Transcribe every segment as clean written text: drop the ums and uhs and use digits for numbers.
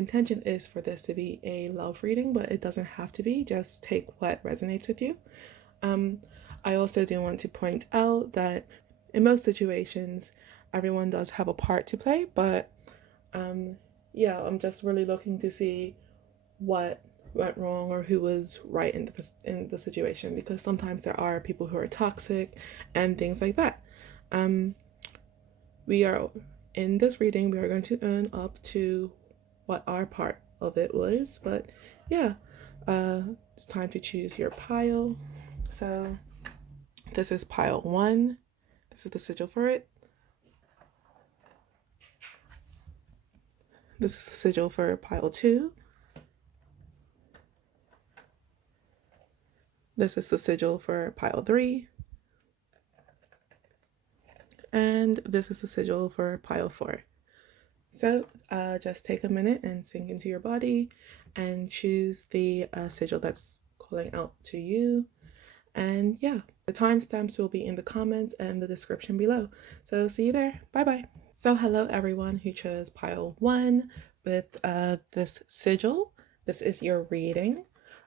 intention is for this to be a love reading, but it doesn't have to be. Just take what resonates with you. I also do want to point out that in most situations, everyone does have a part to play, but yeah, I'm just really looking to see what went wrong or who was right in the situation, because sometimes there are people who are toxic and things like that. We are in this reading, we are going to earn up to what our part of it was, but yeah, it's time to choose your pile. So this is pile 1. This is the sigil for it. This is the sigil for pile 2. This is the sigil for pile 3. And this is the sigil for pile 4. So just take a minute and sink into your body and choose the sigil that's calling out to you. And yeah, the timestamps will be in the comments and the description below. So see you there. Bye bye. So hello everyone who chose pile 1 with this sigil. This is your reading.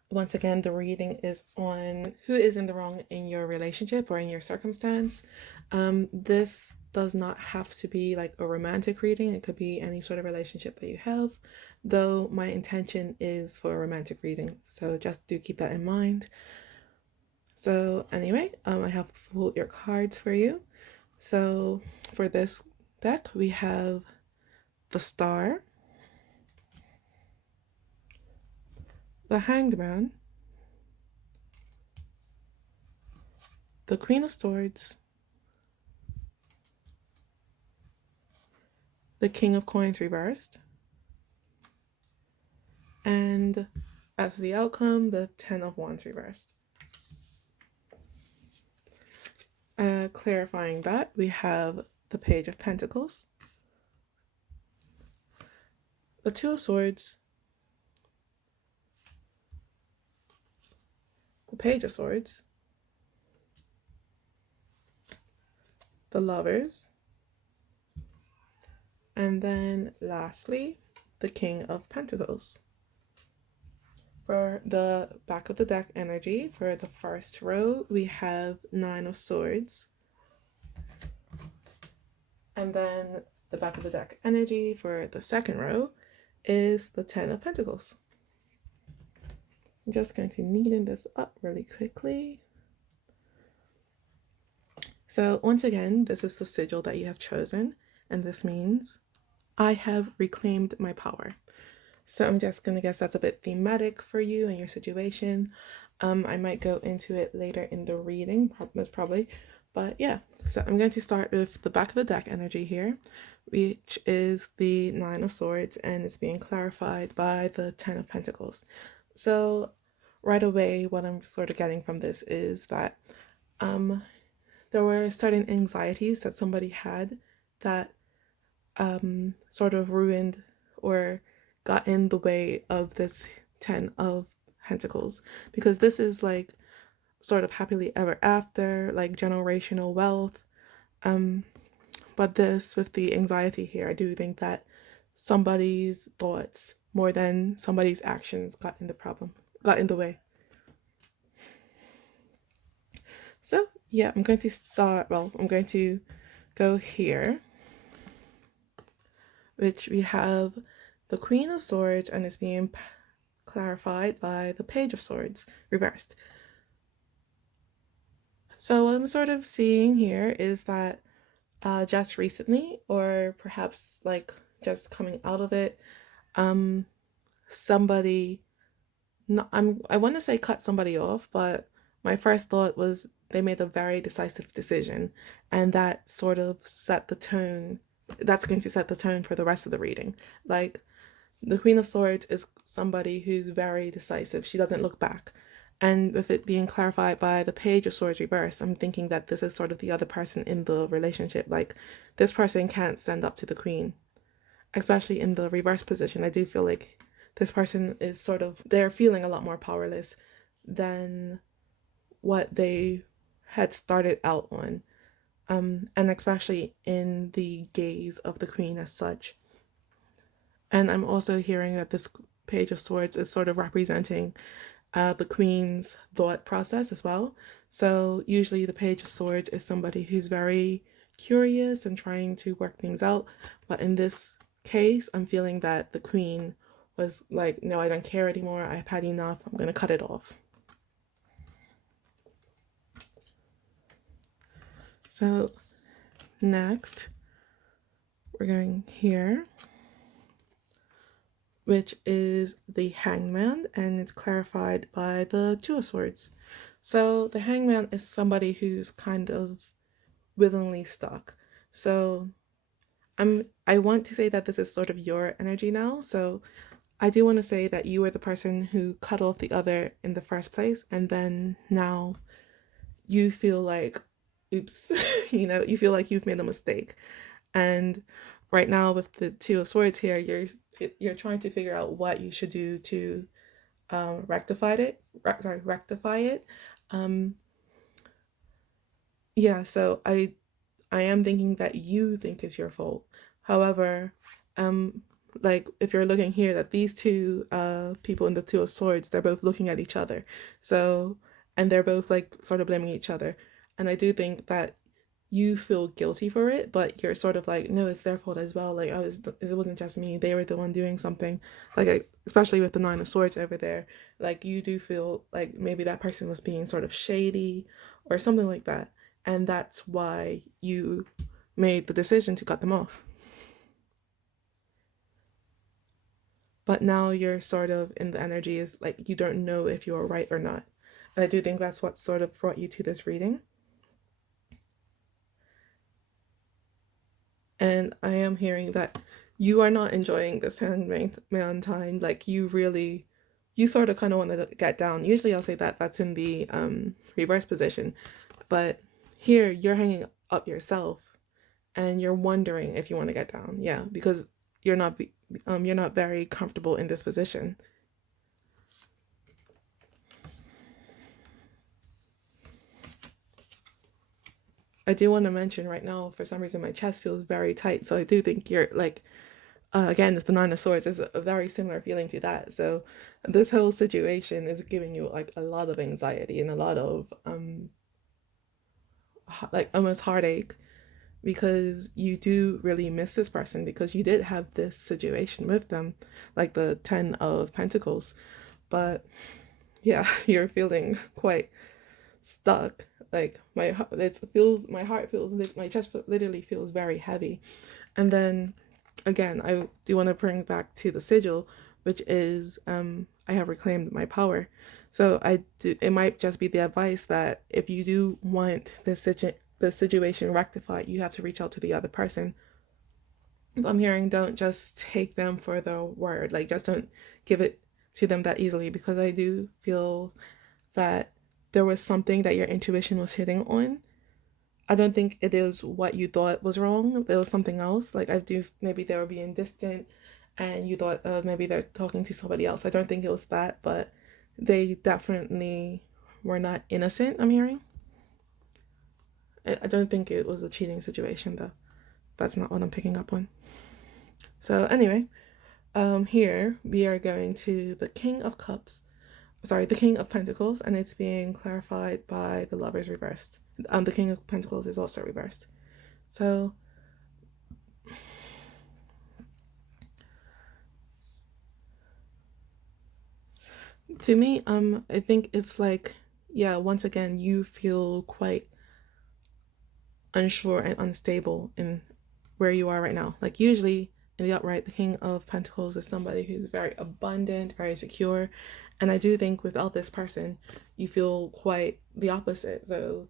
Once again, the reading is on who is in the wrong in your relationship or in your circumstance. This does not have to be like a romantic reading. It could be any sort of relationship that you have, though my intention is for a romantic reading. So just do keep that in mind. So anyway, I have pulled your cards for you. So for this deck, we have the Star, the Hanged Man, the Queen of Swords, the King of Coins reversed, and as the outcome, the 10 of Wands reversed. Clarifying that, we have the Page of Pentacles, the Two of Swords, the Page of Swords, the Lovers, and then lastly, the King of Pentacles. For the back of the deck energy, for the first row, we have 9 of Swords. And then the back of the deck energy for the second row is the 10 of Pentacles. I'm just going to neaten this up really quickly. So once again, this is the sigil that you have chosen, and this means I have reclaimed my power. So I'm just going to guess that's a bit thematic for you and your situation. I might go into it later in the reading, most probably. But yeah, so I'm going to start with the back of the deck energy here, which is the 9 of Swords, and it's being clarified by the 10 of Pentacles. So right away, what I'm sort of getting from this is that there were certain anxieties that somebody had that sort of ruined or got in the way of this 10 of Pentacles, because this is like sort of happily ever after, like generational wealth. But this, with the anxiety here, I do think that somebody's thoughts more than somebody's actions got in the way. So yeah, I'm going to go here, which we have the Queen of Swords, and it's being clarified by the Page of Swords reversed. So what I'm sort of seeing here is that just recently, or perhaps like just coming out of it, somebody, I want to say cut somebody off, but my first thought was they made a very decisive decision, and that sort of set the tone. That's going to set the tone for the rest of the reading. Like, the Queen of Swords is somebody who's very decisive. She doesn't look back. And with it being clarified by the Page of Swords reverse, I'm thinking that this is sort of the other person in the relationship. Like, this person can't stand up to the Queen, especially in the reverse position. I do feel like this person is they're feeling a lot more powerless than what they had started out on. And especially in the gaze of the Queen as such. And I'm also hearing that this Page of Swords is sort of representing the Queen's thought process as well. So usually the Page of Swords is somebody who's very curious and trying to work things out. But in this case, I'm feeling that the Queen was like, no, I don't care anymore. I've had enough. I'm going to cut it off. So next, we're going here, which is the Hangman, and it's clarified by the Two of Swords. So the Hangman is somebody who's kind of willingly stuck. So I want to say that this is sort of your energy now. So I do want to say that you were the person who cut off the other in the first place, and then now you feel like, oops, you feel like you've made a mistake. And right now with the Two of Swords here, you're trying to figure out what you should do to rectify it. Yeah, so I am thinking that you think it's your fault. However, like if you're looking here, that these two people in the Two of Swords, they're both looking at each other. So, and they're both like sort of blaming each other. And I do think that you feel guilty for it, but you're sort of like, no, it's their fault as well. Like it wasn't just me. They were the one doing something. Like especially with the Nine of Swords over there, like you do feel like maybe that person was being sort of shady or something like that, and that's why you made the decision to cut them off. But now you're sort of in the energy is like you don't know if you're right or not. And I do think that's what sort of brought you to this reading. And I am hearing that you are not enjoying this Hangman time. Like you sort of kind of want to get down. Usually I'll say that that's in the reverse position, but here you're hanging up yourself and you're wondering if you want to get down. Yeah, because you're not very comfortable in this position. I do want to mention right now, for some reason, my chest feels very tight. So I do think you're like, again, with the Nine of Swords, is a very similar feeling to that. So this whole situation is giving you like a lot of anxiety and a lot of like almost heartache, because you do really miss this person because you did have this situation with them, like the Ten of Pentacles. But yeah, you're feeling quite stuck. Like my heart feels, my chest literally feels very heavy. And then again, I do want to bring back to the sigil, which is I have reclaimed my power. So it might just be the advice that if you do want the situation rectified, you have to reach out to the other person. But I'm hearing don't just take them for the word, like just don't give it to them that easily, because I do feel that there was something that your intuition was hitting on. I don't think it is what you thought was wrong. There was something else. Like I do, maybe they were being distant and you thought maybe they're talking to somebody else. I don't think it was that, but they definitely were not innocent, I'm hearing. I don't think it was a cheating situation though. That's not what I'm picking up on. So anyway, here we are going to the King of Cups. Sorry, the King of Pentacles, and it's being clarified by the Lovers reversed. The King of Pentacles is also reversed. So to me, I think it's like, yeah, once again, you feel quite unsure and unstable in where you are right now. Like usually in the upright, the King of Pentacles is somebody who's very abundant, very secure. And I do think without this person, you feel quite the opposite. So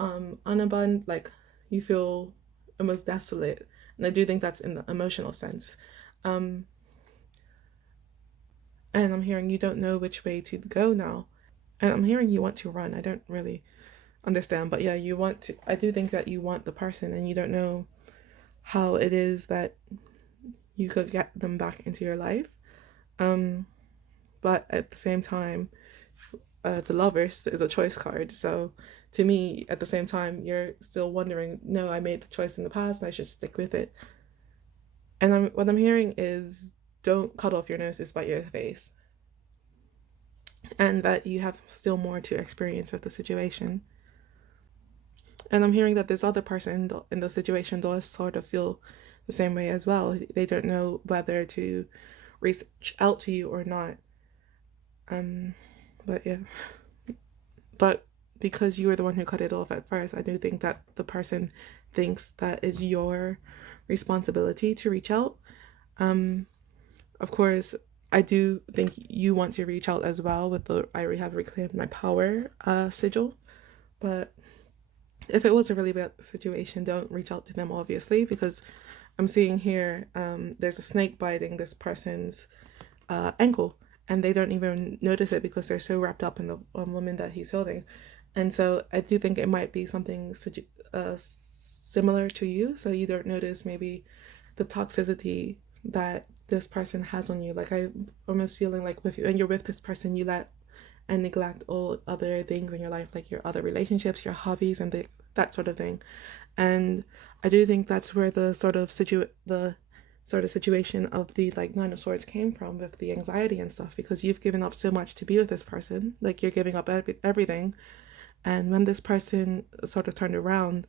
unabundant, like you feel almost desolate. And I do think that's in the emotional sense. And I'm hearing you don't know which way to go now. And I'm hearing you want to run. I don't really understand, but yeah, you want to. I do think that you want the person and you don't know how it is that you could get them back into your life. But at the same time, the Lovers is a choice card. So to me, at the same time, you're still wondering, no, I made the choice in the past, I should stick with it. And what I'm hearing is don't cut off your nose despite your face, and that you have still more to experience with the situation. And I'm hearing that this other person in the situation does sort of feel the same way as well. They don't know whether to reach out to you or not. But yeah. But because you were the one who cut it off at first, I do think that the person thinks that it's your responsibility to reach out. Of course, I do think you want to reach out as well with the I have reclaimed my power sigil. But if it was a really bad situation, don't reach out to them, obviously, because I'm seeing here there's a snake biting this person's ankle, and they don't even notice it because they're so wrapped up in the woman that he's holding. And so I do think it might be something similar to you, so you don't notice maybe the toxicity that this person has on you. Like, I'm almost feeling like when you're with this person, you let and neglect all other things in your life, like your other relationships, your hobbies, and that sort of thing. And I do think that's where the sort of situation of the like Nine of Swords came from, with the anxiety and stuff, because you've given up so much to be with this person. Like, you're giving up everything. And when this person sort of turned around,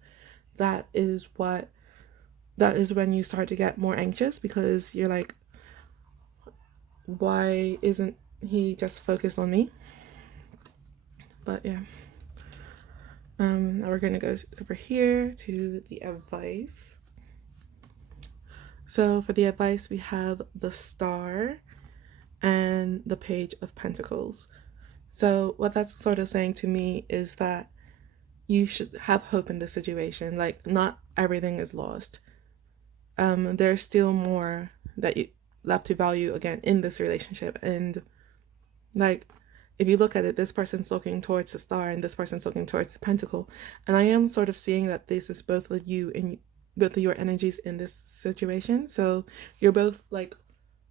that is when you start to get more anxious, because you're like, why isn't he just focused on me? But yeah. Now we're going to go over here to the advice. So for the advice, we have the Star and the Page of Pentacles. So what that's sort of saying to me is that you should have hope in this situation. Like, not everything is lost. There's still more that you left to value again in this relationship. And like, if you look at it, this person's looking towards the Star and this person's looking towards the Pentacle. And I am sort of seeing that this is both of you and both of your energies in this situation. So you're both like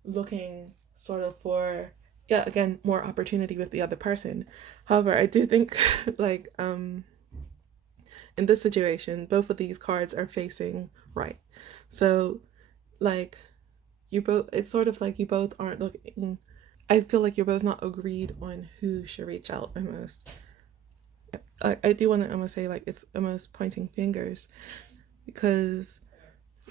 looking sort of for, yeah, again, more opportunity with the other person. However, I do think like in this situation, both of these cards are facing right. So like, you both, it's sort of like you both aren't looking, I feel like you're both not agreed on who should reach out almost. I do want to almost say, like, it's almost pointing fingers, because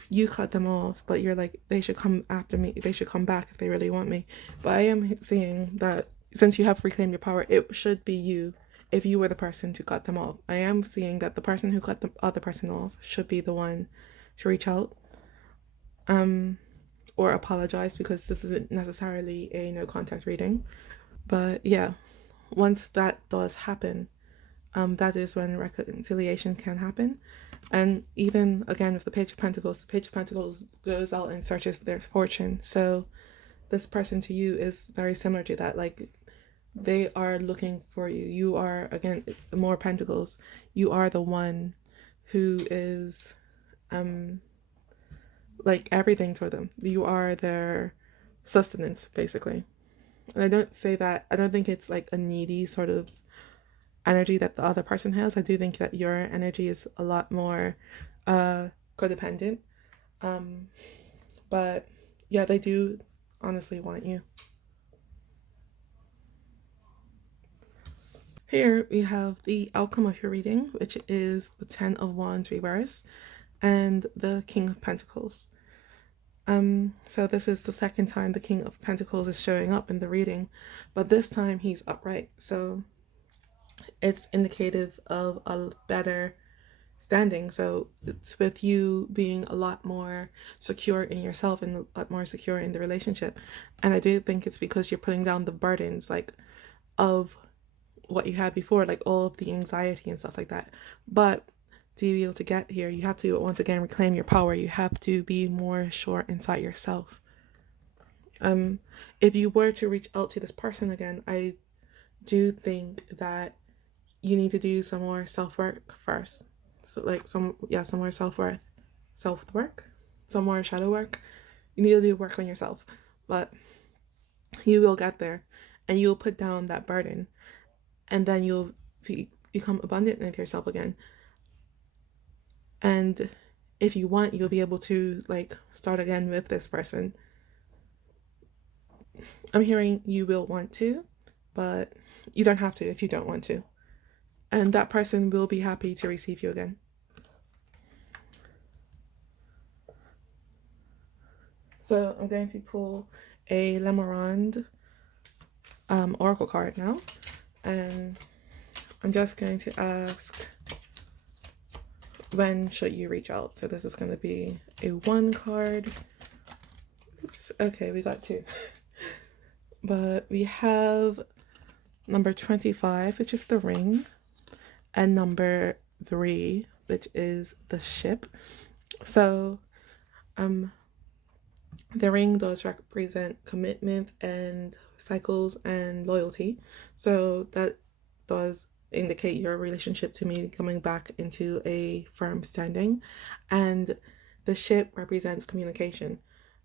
you cut them off, but you're like, they should come after me, they should come back if they really want me. But I am seeing that since you have reclaimed your power, it should be you if you were the person to cut them off. I am seeing that the person who cut the other person off should be the one to reach out or apologize, because this isn't necessarily a no contact reading. But yeah, once that does happen, that is when reconciliation can happen. And even again with the Page of Pentacles, the Page of Pentacles goes out and searches for their fortune. So this person to you is very similar to that. Like, they are looking for you. You are, again, it's more Pentacles. You are the one who is like everything to them. You are their sustenance, basically. And I don't say that, I don't think it's like a needy sort of energy that the other person has. I do think that your energy is a lot more codependent. But yeah, they do honestly want you. Here we have the outcome of your reading, which is the Ten of Wands reverse and the King of Pentacles. So this is the second time the King of Pentacles is showing up in the reading, but this time he's upright. So it's indicative of a better standing. So it's with you being a lot more secure in yourself and a lot more secure in the relationship. And I do think it's because you're putting down the burdens, like, of what you had before, like all of the anxiety and stuff like that. But to be able to get here, you have to once again reclaim your power. You have to be more sure inside yourself. If you were to reach out to this person again, I do think that you need to do some more self-work first. So like some more self-work, some more shadow work. You need to do work on yourself, but you will get there, and you'll put down that burden, and then you'll become abundant with yourself again. And if you want, you'll be able to like start again with this person. I'm hearing you will want to, but you don't have to if you don't want to. And that person will be happy to receive you again. So I'm going to pull a Lenormand oracle card now, and I'm just going to ask, when should you reach out? So this is going to be a 1 card. Oops, okay, we got 2. But we have number 25, which is the ring, and number 3, which is the ship. So the ring does represent commitment and cycles and loyalty. So that does indicate your relationship to me coming back into a firm standing. And the ship represents communication.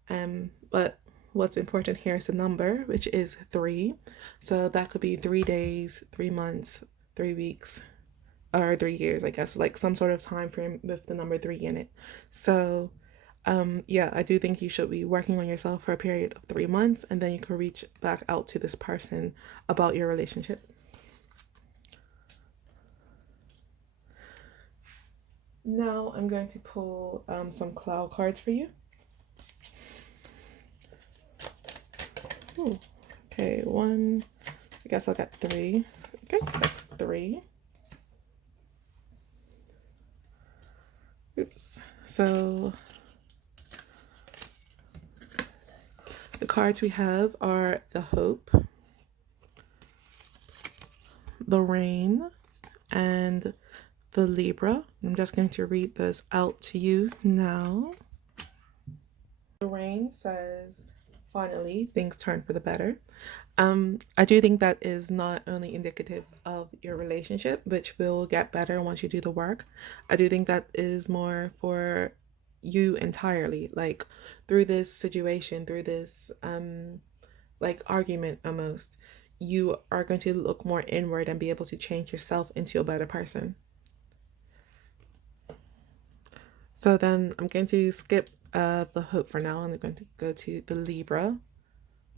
But what's important here is the number, which is 3. So that could be 3 days, 3 months, 3 weeks, or 3 years, I guess, like some sort of time frame with the number 3 in it. So yeah, I do think you should be working on yourself for a period of 3 months, and then you can reach back out to this person about your relationship. Now I'm going to pull some cloud cards for you. Ooh, okay, 1. I guess I'll get 3. Okay, that's 3. Oops. So the cards we have are the Hope, the Rain, and the Libra. I'm just going to read this out to you now. The Rain says, finally, things turn for the better. I do think that is not only indicative of your relationship, which will get better once you do the work. I do think that is more for you entirely, like through this situation, through this like argument almost, you are going to look more inward and be able to change yourself into a better person. So then I'm going to skip the Hope for now, and I'm going to go to the Libra.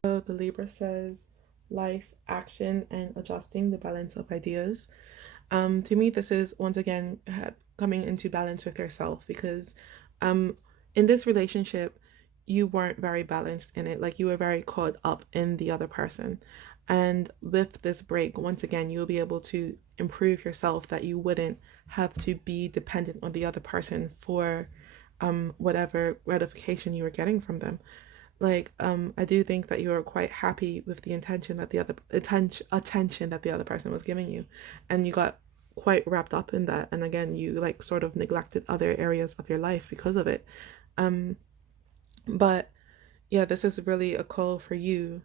So the Libra says life, action, and adjusting the balance of ideas. To me, this is once again coming into balance with yourself, because in this relationship, you weren't very balanced in it. Like, you were very caught up in the other person. And with this break, once again, you'll be able to improve yourself, that you wouldn't have to be dependent on the other person for whatever gratification you were getting from them. Like, I do think that you are quite happy with the attention that the other person was giving you, and you got quite wrapped up in that. And again, you like sort of neglected other areas of your life because of it. But yeah, this is really a call for you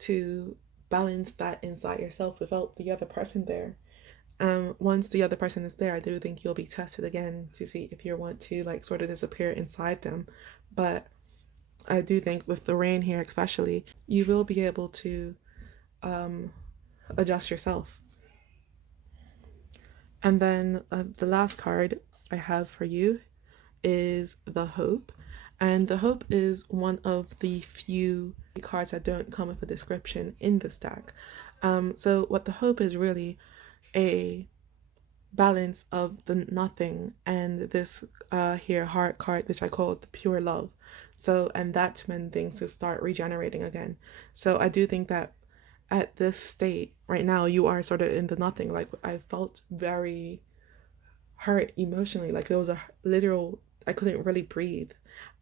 to balance that inside yourself without the other person there. Once the other person is there, I do think you'll be tested again to see if you want to like sort of disappear inside them. But I do think with the Rain here especially, you will be able to adjust yourself. And then the last card I have for you is the Hope. And the Hope is one of the few cards that don't come with a description in the stack. So what the Hope is really a balance of the nothing and this here heart card, which I call the pure love. So, and that's when things will start regenerating again. So I do think that at this state right now, you are sort of in the nothing. Like, I felt very hurt emotionally. Like, it was a literal, I couldn't really breathe.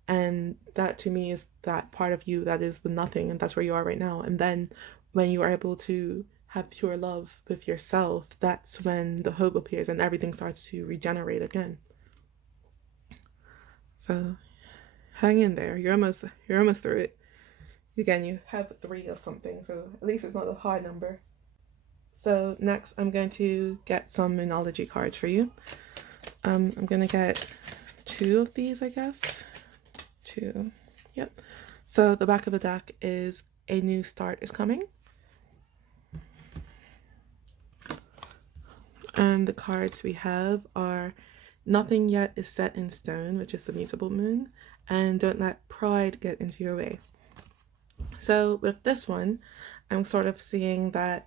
And that to me is that part of you that is the nothing, and that's where you are right now. And then when you are able to have pure love with yourself, that's when the Hope appears and everything starts to regenerate again. So hang in there. You're almost through it. Again, you have 3 of something, so at least it's not a high number. So next, I'm going to get some Moonology cards for you. I'm gonna get 2 of these, I guess. 2. Yep. So the back of the deck is a new start is coming. And the cards we have are nothing yet is set in stone, which is the mutable moon, and don't let pride get into your way. So with this one, I'm sort of seeing that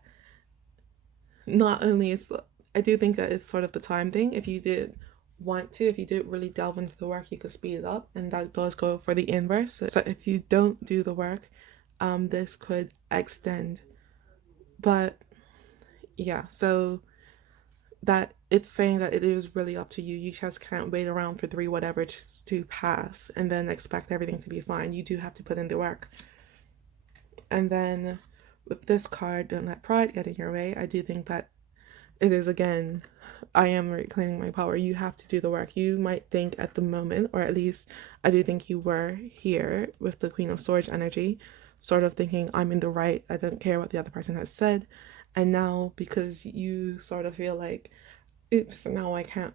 not only it's, I do think that it's sort of the time thing. If you did want to, if you did really delve into the work, you could speed it up, and that does go for the inverse. So if you don't do the work, this could extend. But yeah, so that it's saying that it is really up to you. You just can't wait around for three whatever to pass and then expect everything to be fine. You do have to put in the work. And then with this card, don't let pride get in your way. I do think that it is, again, I am reclaiming my power. You have to do the work. You might think at the moment, or at least I do think you were here with the Queen of Swords energy, sort of thinking, I'm in the right, I don't care what the other person has said. And now, because you sort of feel like, oops, now I can't,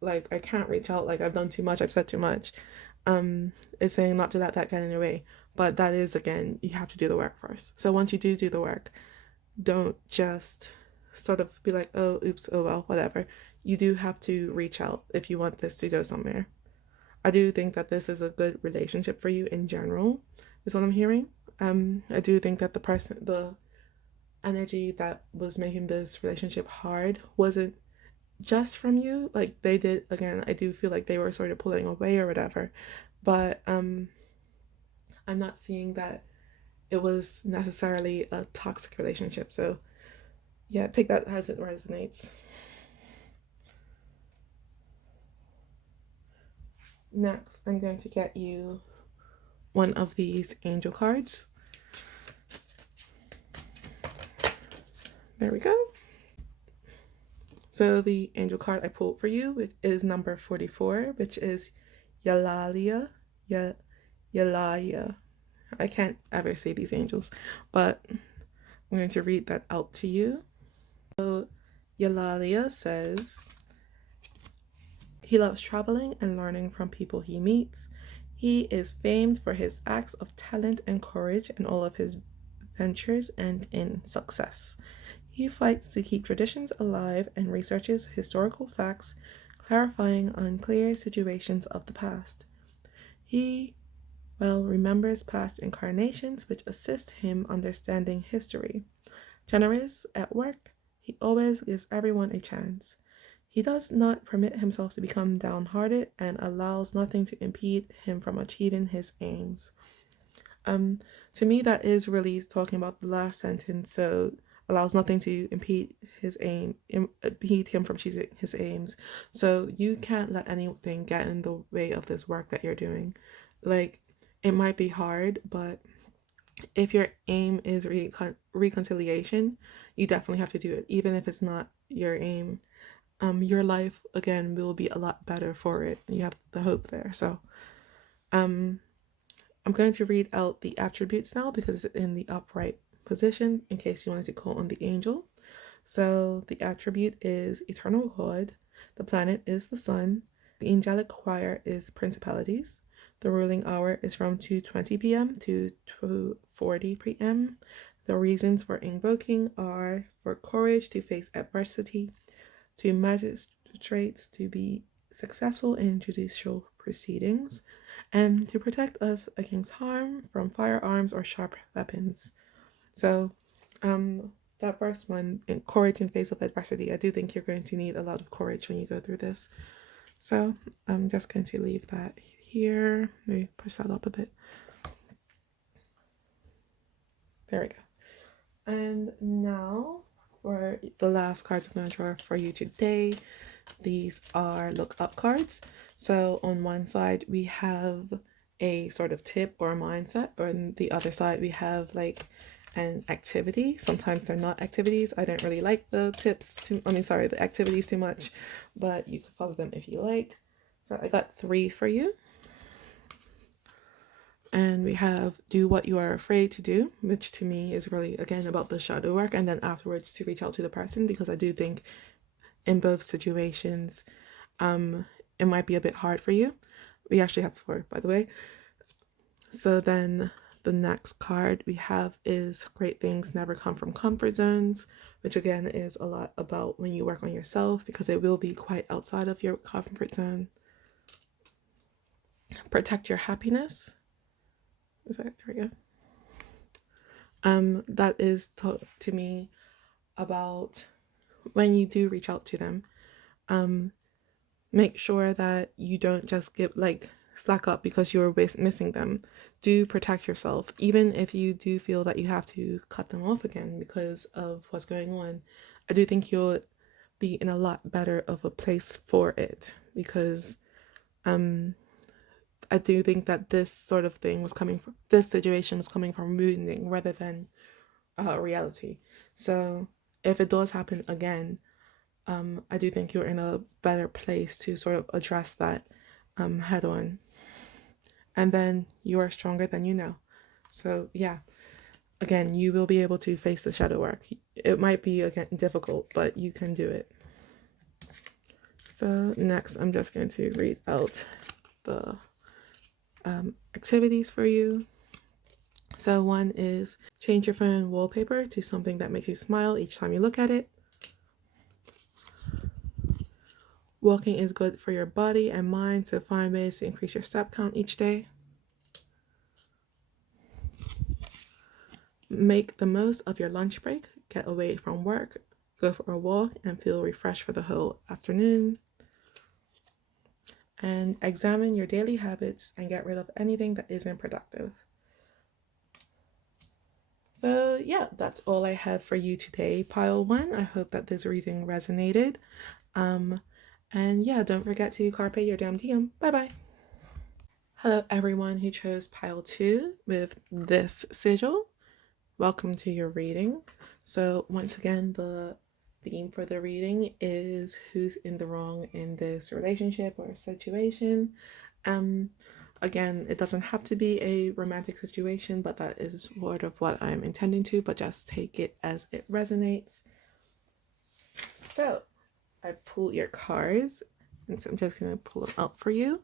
like, I can't reach out, like, I've done too much, I've said too much. It's saying not to let that get in your way. But that is, again, you have to do the work first. So once you do the work, don't just sort of be like, oh, oops, oh well, whatever. You do have to reach out if you want this to go somewhere. I do think that this is a good relationship for you in general, is what I'm hearing. I do think that the energy that was making this relationship hard wasn't just from you. Like, they did, again, I do feel like they were sort of pulling away or whatever. But I'm not seeing that it was necessarily a toxic relationship. So yeah, take that as it resonates. Next, I'm going to get you one of these angel cards. There we go. So the angel card I pulled for you, which is number 44, which is Yalalia. Yalaya. I can't ever say these angels, but I'm going to read that out to you. So Yalalia says, he loves traveling and learning from people he meets. He is famed for his acts of talent and courage in all of his ventures and in success. He fights to keep traditions alive and researches historical facts, clarifying unclear situations of the past. He remembers past incarnations, which assist him understanding history. Generous at work, he always gives everyone a chance. He does not permit himself to become downhearted and allows nothing to impede him from achieving his aims. To me, that is really talking about the last sentence. So, allows nothing to impede him from achieving his aims. So you can't let anything get in the way of this work that you're doing. Like, it might be hard, but if your aim is reconciliation, you definitely have to do it, even if it's not your aim. Your life again will be a lot better for it. You have the hope there. So, I'm going to read out the attributes now because it's in the upright position in case you wanted to call on the angel. So the attribute is eternal God. The planet is the sun. The angelic choir is principalities. The ruling hour is from 2:20 p.m. to 2:40 p.m. The reasons for invoking are for courage to face adversity, to magistrates to be successful in judicial proceedings, and to protect us against harm from firearms or sharp weapons. So, that first one, courage in face of adversity, I do think you're going to need a lot of courage when you go through this. So, I'm just going to leave that here. Maybe push that up a bit. There we go. And now for the last cards I'm going to draw for you today. These are look up cards. So on one side we have a sort of tip or a mindset, or on the other side we have like an activity. Sometimes they're not activities. I don't really like the the activities too much, but you can follow them if you like. So I got 3 for you. And we have do what you are afraid to do, which to me is really, again, about the shadow work, and then afterwards to reach out to the person, because I do think in both situations, it might be a bit hard for you. We actually have 4, by the way. So then the next card we have is great things never come from comfort zones, which again is a lot about when you work on yourself, because it will be quite outside of your comfort zone. Protect your happiness. There we go. That is talk to me about when you do reach out to them. Make sure that you don't just give like slack up because you're missing them. Do protect yourself, even if you do feel that you have to cut them off again because of what's going on. I do think you'll be in a lot better of a place for it because I do think that this sort of thing was coming from this situation was coming from wounding rather than reality. So if it does happen again, I do think you're in a better place to sort of address that head on. And then you are stronger than you know. So, yeah, again, you will be able to face the shadow work. It might be, again, difficult, but you can do it. So, next, I'm just going to read out the activities for you. So, one is change your phone wallpaper to something that makes you smile each time you look at it. Walking is good for your body and mind, so find ways to increase your step count each day. Make the most of your lunch break. Get away from work, go for a walk, and feel refreshed for the whole afternoon. And examine your daily habits and get rid of anything that isn't productive. So, yeah, that's all I have for you today, Pile 1. I hope that this reading resonated. And yeah, don't forget to carpe your damn diem. Bye bye. Hello, everyone who chose Pile 2 with this sigil. Welcome to your reading. So, once again, the theme for the reading is who's in the wrong in this relationship or situation. Again, it doesn't have to be a romantic situation, but that is sort of what I'm intending to, but just take it as it resonates. So, I pulled your cards, and so I'm just going to pull them out for you.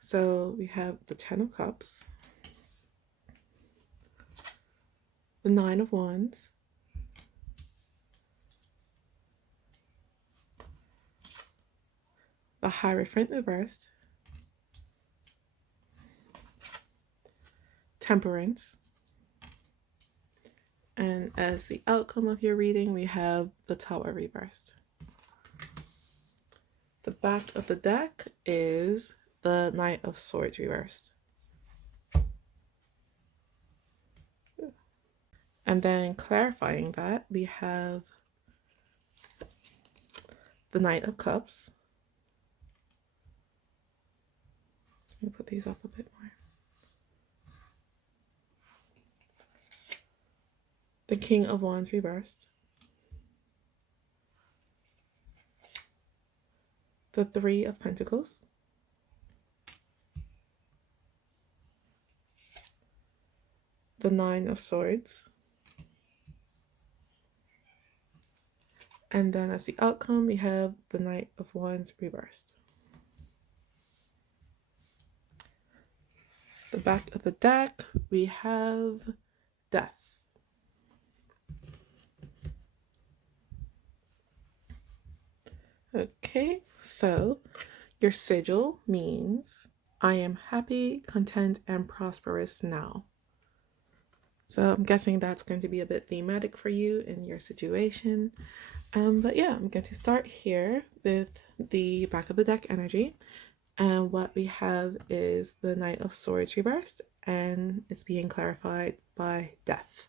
So, we have the Ten of Cups, the Nine of Wands, the Hierophant reversed, Temperance, and as the outcome of your reading, we have the Tower reversed. The back of the deck is the Knight of Swords reversed. And then clarifying that, we have the Knight of Cups. Let me put these up a bit more. The King of Wands reversed. The Three of Pentacles. The Nine of Swords. And then as the outcome, we have the Knight of Wands reversed. The back of the deck, we have Death. Okay, so your sigil means I am happy, content, and prosperous now. So I'm guessing that's going to be a bit thematic for you in your situation. But yeah, I'm going to start here with the back of the deck energy. And what we have is the Knight of Swords reversed, and it's being clarified by Death.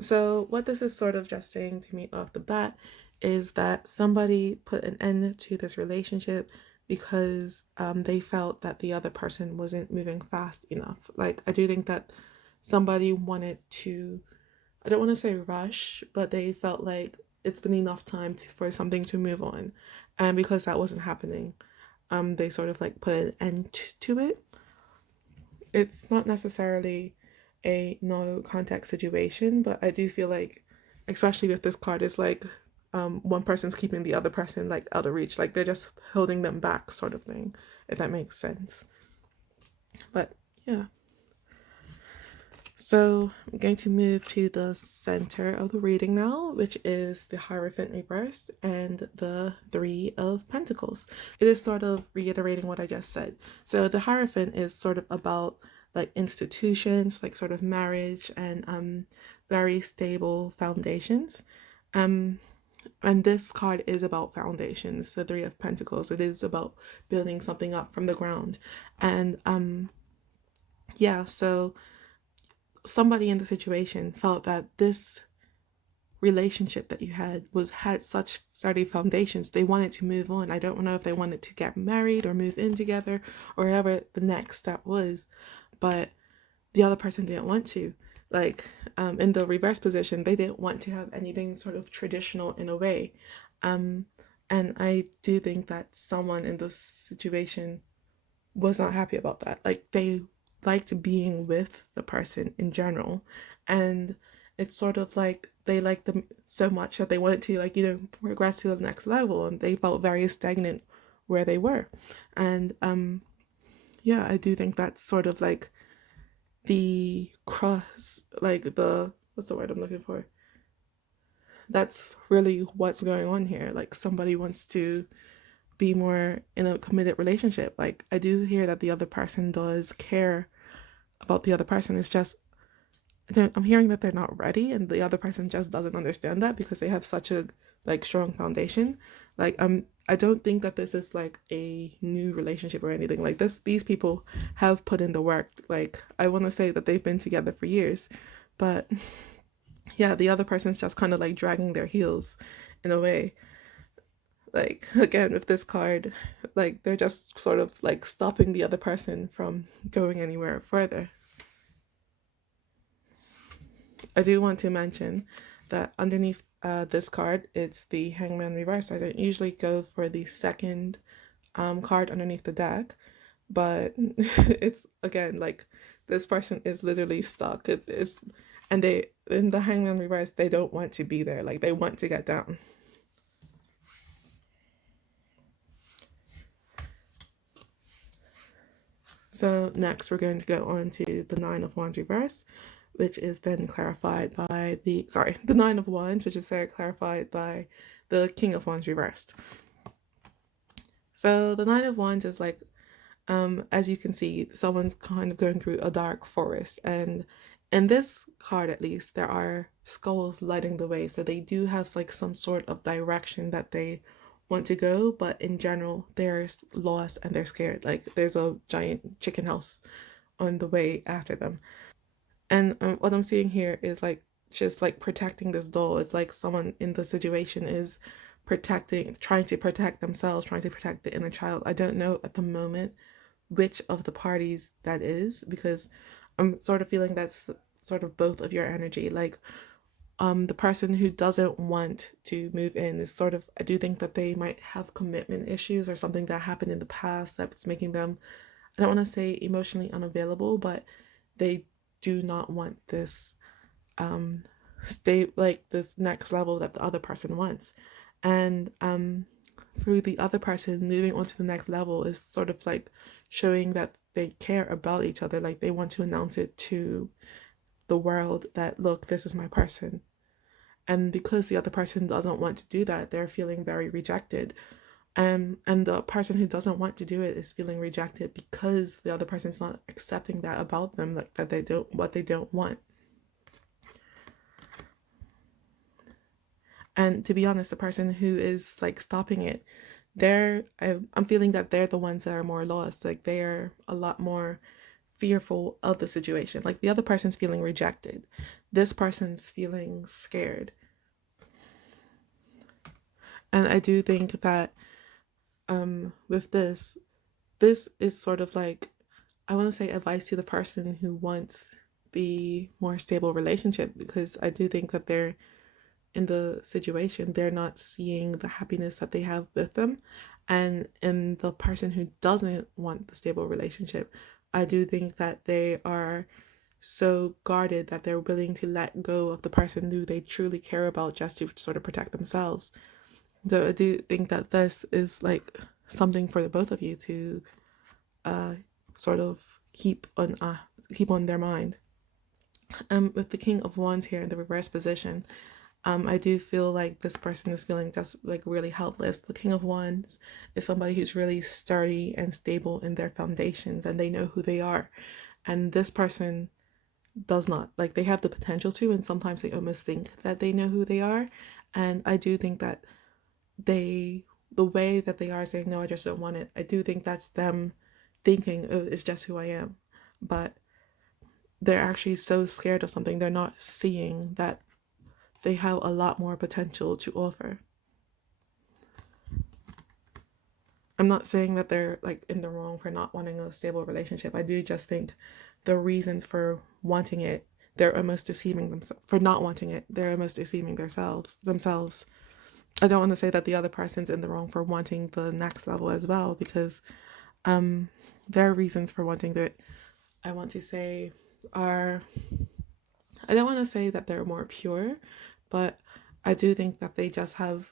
So what this is sort of just saying to me off the bat is that somebody put an end to this relationship because they felt that the other person wasn't moving fast enough. Like, I do think that somebody wanted to, I don't want to say rush, but they felt like it's been enough time for something to move on. And because that wasn't happening, they sort of like put an end to it. It's not necessarily a no contact situation, but I do feel like, especially with this card, it's like one person's keeping the other person like out of reach, like they're just holding them back, sort of thing, if that makes sense. But yeah. So I'm going to move to the center of the reading now, which is the Hierophant reversed and the Three of Pentacles. It is sort of reiterating what I just said. So the Hierophant is sort of about like institutions, like sort of marriage and very stable foundations. Um, and this card is about foundations, the Three of Pentacles. It is about building something up from the ground. And yeah, so somebody in the situation felt that this relationship that you had such sturdy foundations, they wanted to move on. I don't know if they wanted to get married or move in together or whatever the next step was, but the other person didn't want to. Like, in the reverse position, they didn't want to have anything sort of traditional in a way. um and I do think that someone in this situation was not happy about that. Like, they liked being with the person in general, and it's sort of like they liked them so much that they wanted to, like, progress to the next level, and they felt very stagnant where they were. And yeah, I do think that's sort of like the cross, like the, what's the word I'm looking for? That's really what's going on here. Like, somebody wants to be more in a committed relationship. Like, I do hear that the other person does care about the other person. It's just, I'm hearing that they're not ready, and the other person just doesn't understand that because they have such a, like, strong foundation. Like, I don't think that this is like a new relationship or anything like this. These people have put in the work. Like, I want to say that they've been together for years, but yeah, the other person's just kind of like dragging their heels in a way. Like, again, with this card, like, they're just sort of like stopping the other person from going anywhere further. I do want to mention that underneath this card, it's the Hangman reverse. I don't usually go for the second card underneath the deck, but it's, again, like, this person is literally stuck. It's, and they, in the Hangman reverse, they don't want to be there. Like, they want to get down. So next, we're going to go on to the Nine of Wands reverse, which is then clarified by the Nine of Wands, which is then clarified by the King of Wands reversed. So the Nine of Wands is like, as you can see, someone's kind of going through a dark forest, and in this card at least, there are skulls lighting the way. So they do have like some sort of direction that they want to go, but in general, they're lost and they're scared. Like, there's a giant chicken house on the way after them. And what I'm seeing here is like just like protecting this doll. It's like someone in the situation is trying to protect themselves, trying to protect the inner child. I don't know at the moment which of the parties that is, because I'm sort of feeling that's sort of both of your energy. Like, the person who doesn't want to move in is sort of, I do think that they might have commitment issues or something that happened in the past that's making them, I don't want to say emotionally unavailable, but they do not want this stay, like, this next level that the other person wants. And through the other person moving on to the next level is sort of like showing that they care about each other. Like, they want to announce it to the world that, look, this is my person. And because the other person doesn't want to do that, they're feeling very rejected. And the person who doesn't want to do it is feeling rejected because the other person's not accepting that about them, like that they don't, what they don't want. And to be honest, the person who is like stopping it, I'm feeling that they're the ones that are more lost. Like, they're a lot more fearful of the situation. Like, the other person's feeling rejected. This person's feeling scared. And I do think that with this is sort of like, I want to say, advice to the person who wants the more stable relationship, because I do think that they're in the situation, they're not seeing the happiness that they have with them. And in the person who doesn't want the stable relationship, I do think that they are so guarded that they're willing to let go of the person who they truly care about just to sort of protect themselves. So I do think that this is like something for the both of you to sort of keep on their mind. With the King of Wands here in the reverse position, I do feel like this person is feeling just like really helpless. The King of Wands is somebody who's really sturdy and stable in their foundations, and they know who they are. And this person does not. Like, they have the potential to, and sometimes they almost think that they know who they are. And I do think that the way that they are saying, no, I just don't want it, I do think that's them thinking, oh, it's just who I am. But they're actually so scared of something, they're not seeing that they have a lot more potential to offer. I'm not saying that they're like in the wrong for not wanting a stable relationship. I do just think the reasons for wanting it, they're almost deceiving themselves. For not wanting it, they're almost deceiving themselves. I don't want to say that the other person's in the wrong for wanting the next level as well, because their reasons for wanting it, I want to say, are, I don't want to say that they're more pure, but I do think that they just have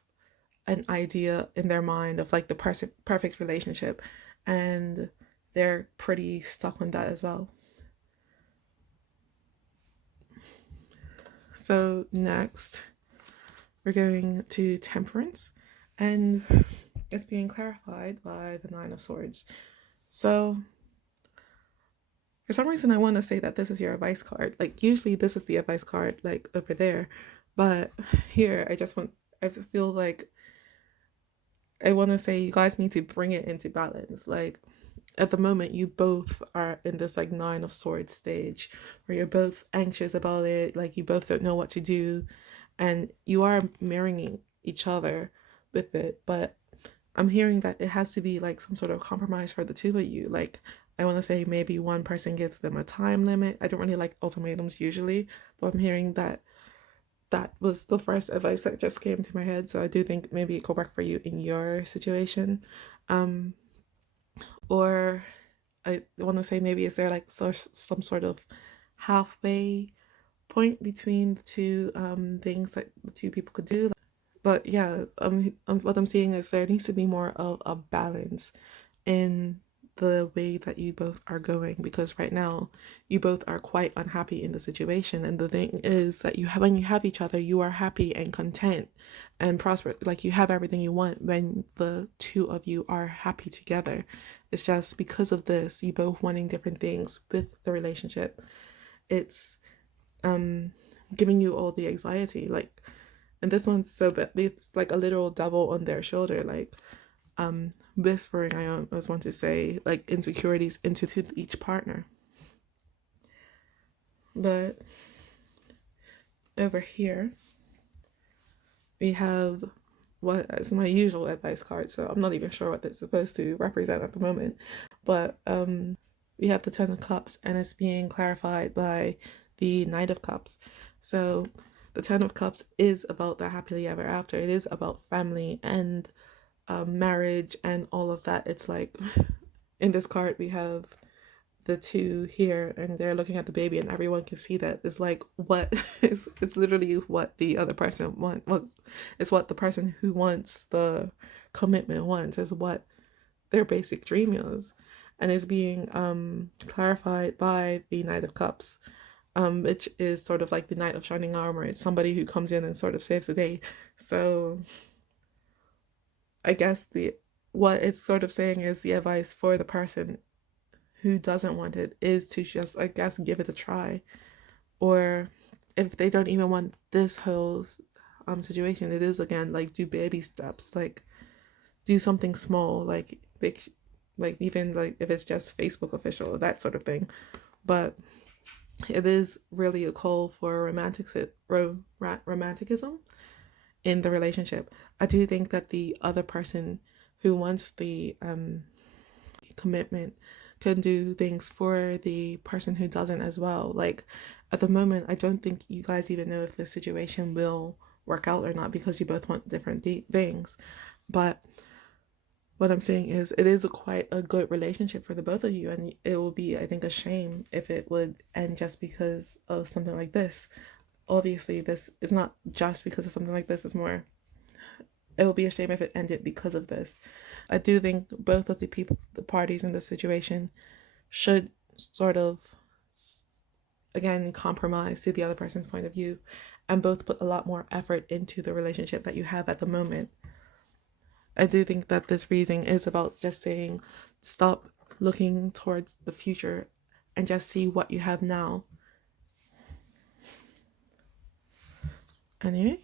an idea in their mind of like the perfect relationship, and they're pretty stuck on that as well. So next we're going to temperance, and it's being clarified by the Nine of Swords. So for some reason I want to say that this is your advice card. Like, usually this is the advice card like over there, but here I just feel like I want to say you guys need to bring it into balance. Like, at the moment, you both are in this like Nine of Swords stage where you're both anxious about it, like you both don't know what to do, and you are mirroring each other with it. But I'm hearing that it has to be like some sort of compromise for the two of you. Like, I want to say maybe one person gives them a time limit. I don't really like ultimatums usually, but I'm hearing that that was the first advice that just came to my head. So I do think maybe it could work for you in your situation. Um, or I want to say maybe is there like some sort of halfway point between the two things that the two people could do. But yeah, what I'm seeing is there needs to be more of a balance in the way that you both are going, because right now you both are quite unhappy in the situation, and the thing is that you have, when you have each other, you are happy and content and prosperous, like you have everything you want when the two of you are happy together. It's just because of this, you both wanting different things with the relationship, it's giving you all the anxiety, like, and this one's so bad, it's like a literal devil on their shoulder, like whispering, I always want to say, like insecurities into to each partner. But over here we have what is my usual advice card, so I'm not even sure what it's supposed to represent at the moment. But we have the Ten of Cups, and it's being clarified by the Knight of Cups. So the Ten of Cups is about the happily ever after. It is about family and marriage and all of that. It's like in this card we have the two here, and they're looking at the baby, and everyone can see that it's like what it's literally what the other person wants. It's what the person who wants the commitment wants, is what their basic dream is, and is being clarified by the Knight of Cups, which is sort of like the Knight of Shining Armor. It's somebody who comes in and sort of saves the day. So I guess the what it's sort of saying is the advice for the person who doesn't want it is to just, I guess, give it a try. Or if they don't even want this whole situation, it is again like do baby steps, like do something small, like big, like even like if it's just Facebook official, that sort of thing. But it is really a call for romanticism in the relationship. I do think that the other person who wants the commitment can do things for the person who doesn't as well. Like at the moment, I don't think you guys even know if this situation will work out or not, because you both want different things. But what I'm saying is it is quite a good relationship for the both of you, and it will be, I think, a shame if it would end just because of something like this. Obviously, this is not just because of something like this, it's more, it will be a shame if it ended because of this. I do think both of the parties in this situation should sort of, again, compromise to the other person's point of view, and both put a lot more effort into the relationship that you have at the moment. I do think that this reading is about just saying, stop looking towards the future and just see what you have now. Anyway,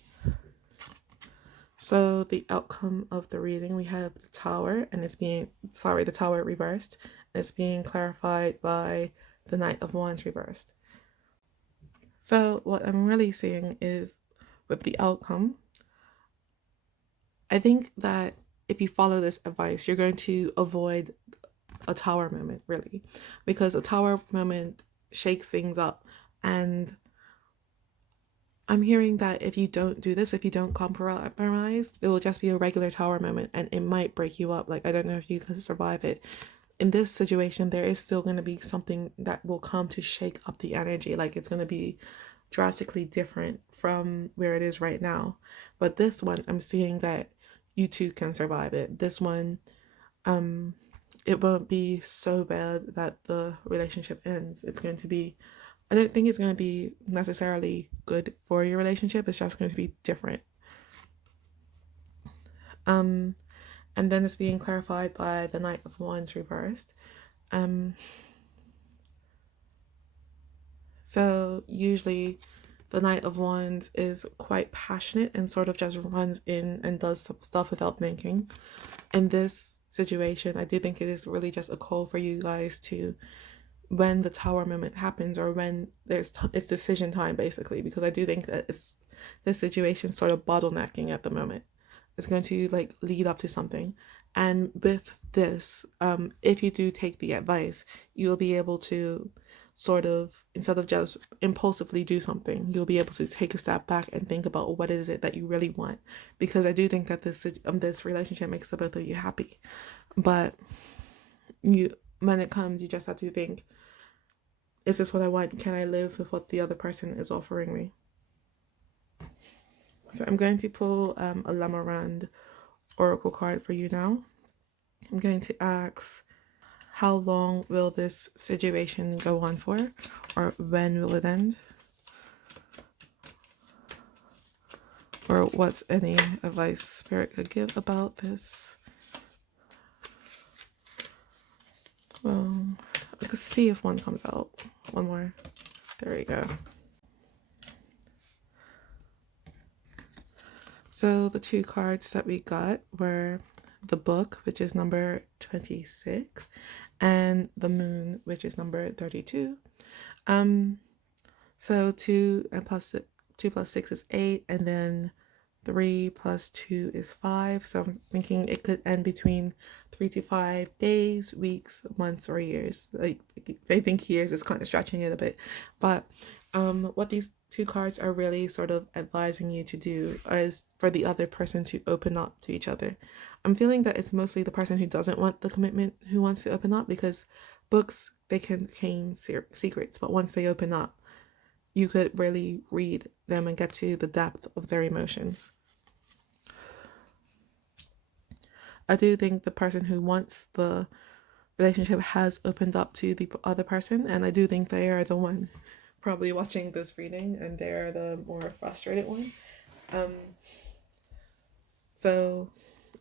so the outcome of the reading, we have the Tower, and the Tower reversed. It's being clarified by the Knight of Wands reversed. So what I'm really seeing is, with the outcome, I think that if you follow this advice, you're going to avoid a tower moment, really, because a tower moment shakes things up. And I'm hearing that if you don't do this, if you don't compromise, it will just be a regular tower moment and it might break you up. Like, I don't know if you can survive it. In this situation, there is still going to be something that will come to shake up the energy. Like, it's going to be drastically different from where it is right now. But this one, I'm seeing that you too can survive it. This one, it won't be so bad that the relationship ends. It's going to be, I don't think it's going to be necessarily good for your relationship. It's just going to be different. And then it's being clarified by the Knight of Wands reversed. So usually the Knight of Wands is quite passionate and sort of just runs in and does some stuff without thinking. In this situation, I do think it is really just a call for you guys to, when the tower moment happens, or when it's decision time, basically, because I do think that this situation sort of bottlenecking at the moment. It's going to like lead up to something. And with this, if you do take the advice, you'll be able to sort of, instead of just impulsively do something, you'll be able to take a step back and think about what is it that you really want. Because I do think that this relationship makes the both of you happy. But when it comes, you just have to think, is this what I want? Can I live with what the other person is offering me? So I'm going to pull a Lamarand Oracle card for you now. I'm going to ask, how long will this situation go on for? Or when will it end? Or what's any advice Spirit could give about this? Well, let's see if one comes out. One more. There we go. So the two cards that we got were the Book, which is number 26, and the Moon, which is number 32. So 2 plus 6 is 8, and then 3 plus 2 is 5. So I'm thinking it could end between 3 to 5 days, weeks, months, or years. Like, I think years is kind of stretching it a bit. But what these two cards are really sort of advising you to do is for the other person to open up to each other. I'm feeling that it's mostly the person who doesn't want the commitment who wants to open up, because books, they contain secrets, but once they open up, you could really read them and get to the depth of their emotions. I do think the person who wants the relationship has opened up to the other person, and I do think they are the one probably watching this reading, and they're the more frustrated one. So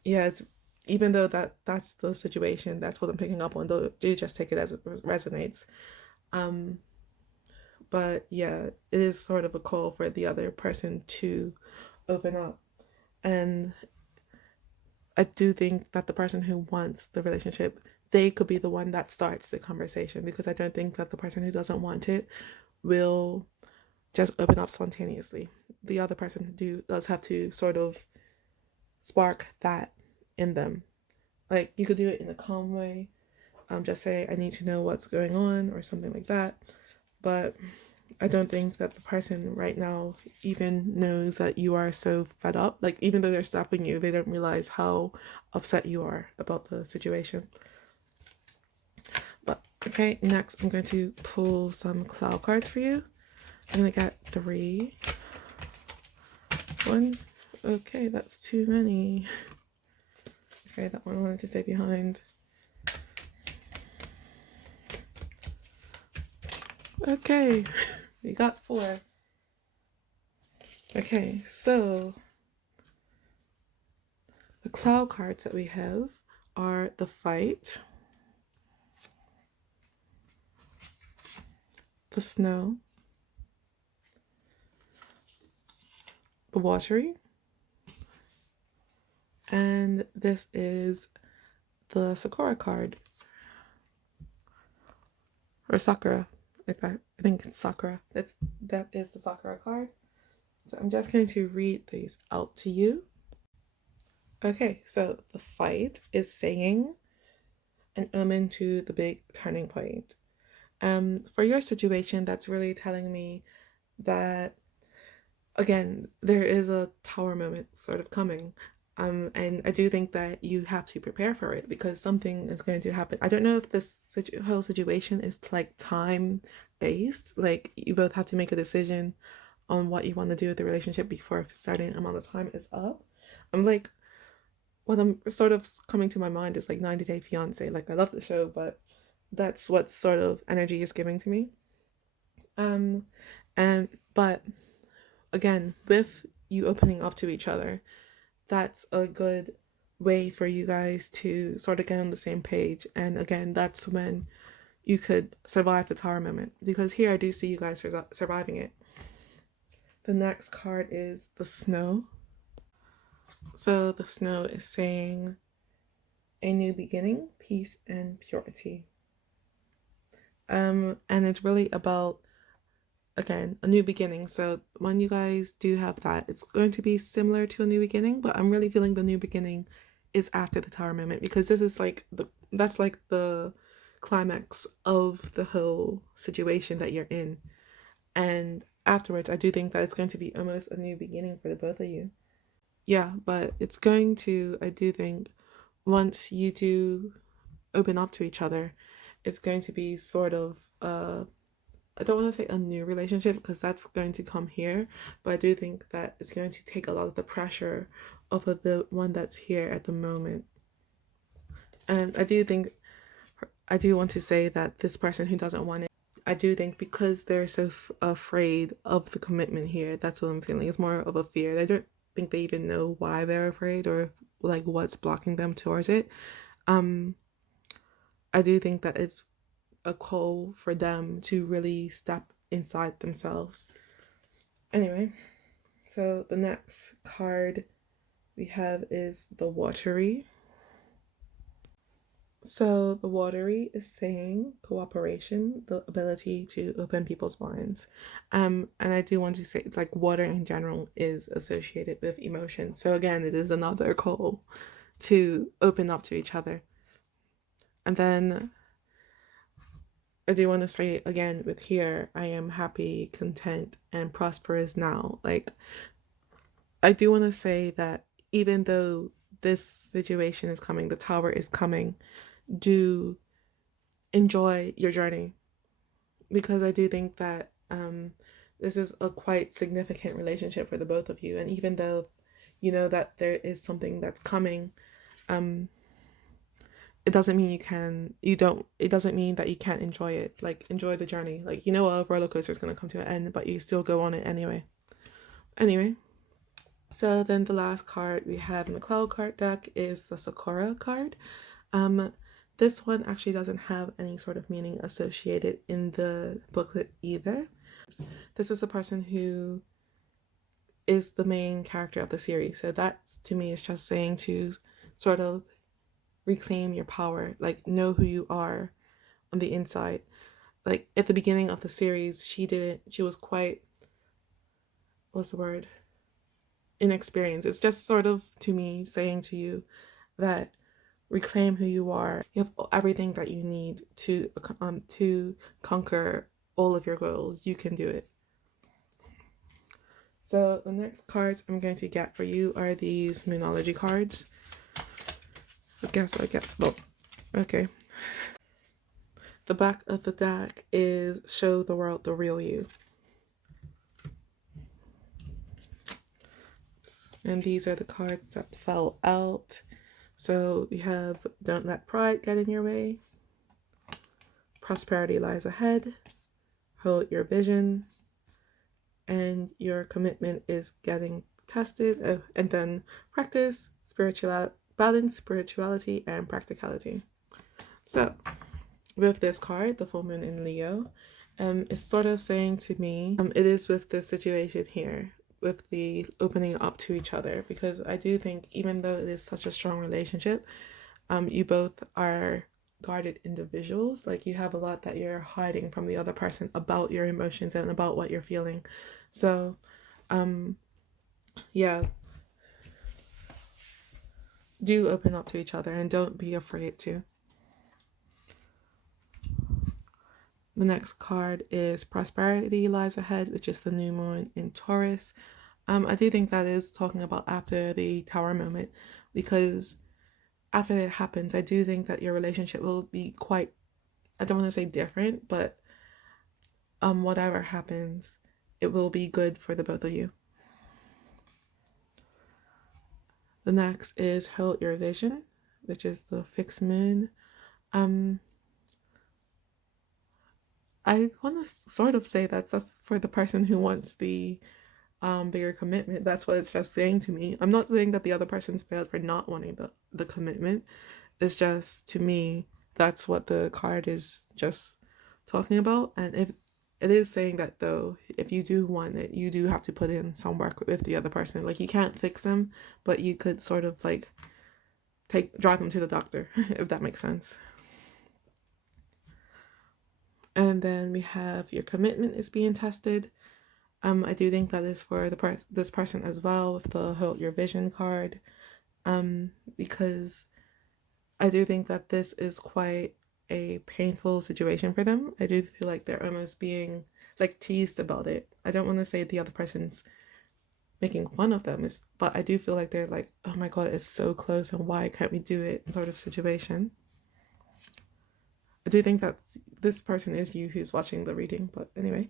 yeah, it's, even though that's the situation, that's what I'm picking up on. Do just take it as it resonates. But yeah, it is sort of a call for the other person to open up. And I do think that the person who wants the relationship, they could be the one that starts the conversation, because I don't think that the person who doesn't want it will just open up spontaneously. The other person does have to sort of spark that in them. Like, you could do it in a calm way. Just say, I need to know what's going on, or something like that. But I don't think that the person right now even knows that you are so fed up. Like, even though they're stopping you, they don't realize how upset you are about the situation. But okay, next I'm going to pull some cloud cards for you. I'm gonna get 3. 1. Okay, that's too many. Okay, that one wanted to stay behind. Okay, we got 4. Okay, so the cloud cards that we have are the Fight, the Snow, the watery, and this is the Sakura card, or Sakura. I think it's Sakura. That is the Sakura card. So I'm just going to read these out to you. Okay, so the fight is saying an omen to the big turning point. For your situation, that's really telling me that, again, there is a tower moment sort of coming. And I do think that you have to prepare for it because something is going to happen. I don't know if this whole situation is like time based, like you both have to make a decision on what you want to do with the relationship before a certain amount of time is up. I'm like, what I'm sort of coming to my mind is like 90 Day Fiance. Like, I love the show, but that's what sort of energy is giving to me. And but again, with you opening up to each other, that's a good way for you guys to sort of get on the same page. And again, that's when you could survive the tower moment, because here I do see you guys surviving it. The next card is the snow. So the snow is saying a new beginning, peace, and purity. And it's really about, again, a new beginning. So when you guys do have that, it's going to be similar to a new beginning, but I'm really feeling the new beginning is after the tower moment, because this is like that's like the climax of the whole situation that you're in. And afterwards, I do think that it's going to be almost a new beginning for the both of you. Yeah, but it's going to, I do think, once you do open up to each other, it's going to be sort of I don't want to say a new relationship because that's going to come here, but I do think that it's going to take a lot of the pressure off of the one that's here at the moment. And I do want to say that this person who doesn't want it, I do think because they're so afraid of the commitment here, that's what I'm feeling. It's more of a fear. I don't think they even know why they're afraid or like what's blocking them towards it. I do think that it's a call for them to really step inside themselves. Anyway, so the next card we have is the watery. So the watery is saying cooperation, the ability to open people's minds. And I do want to say like water in general is associated with emotion. So again, it is another call to open up to each other. And then I do want to say again with here, I am happy, content, and prosperous now. Like, I do want to say that even though this situation is coming, the tower is coming, do enjoy your journey, because I do think that this is a quite significant relationship for the both of you. And even though you know that there is something that's coming, it doesn't mean it doesn't mean that you can't enjoy it. Like, enjoy the journey. Like, you know, a roller coaster is going to come to an end, but you still go on it anyway. So then the last card we have in the cloud card deck is the Sakura card. This one actually doesn't have any sort of meaning associated in the booklet either. This is the person who is the main character of the series. So that to me is just saying to sort of reclaim your power, like know who you are on the inside. Like at the beginning of the series, she was quite, what's the word? Inexperienced. It's just sort of to me saying to you that reclaim who you are. You have everything that you need to conquer all of your goals. You can do it. So the next cards I'm going to get for you are these Moonology cards. Okay. The back of the deck is show the world the real you. And these are the cards that fell out. So we have don't let pride get in your way. Prosperity lies ahead. Hold your vision. And your commitment is getting tested. And then practice spirituality, balance spirituality and practicality. So with this card, the full moon in Leo, it's sort of saying to me, it is with the situation here, with the opening up to each other, because I do think even though it is such a strong relationship, you both are guarded individuals. Like you have a lot that you're hiding from the other person about your emotions and about what you're feeling. So, yeah, do open up to each other and don't be afraid to. The next card is Prosperity Lies Ahead, which is the new moon in Taurus. I do think that is talking about after the tower moment, because after it happens, I do think that your relationship will be quite, I don't want to say different, but whatever happens, it will be good for the both of you. The next is Hold Your Vision, which is the fixed moon. I want to sort of say that's for the person who wants the bigger commitment. That's what it's just saying to me. I'm not saying that the other person's failed for not wanting the commitment. It's just, to me, that's what the card is just talking about. And if it is saying that, though, if you do want it, you do have to put in some work with the other person. Like, you can't fix them, but you could sort of like drive them to the doctor, if that makes sense. And then we have your commitment is being tested. I do think that is for this person as well, with the Hold Your Vision card, because I do think that this is quite a painful situation for them. I do feel like they're almost being like teased about it. I don't want to say the other person's making fun of them, but I do feel like they're like, oh my god, it's so close and why can't we do it, sort of situation. I do think that this person is you who's watching the reading, but anyway.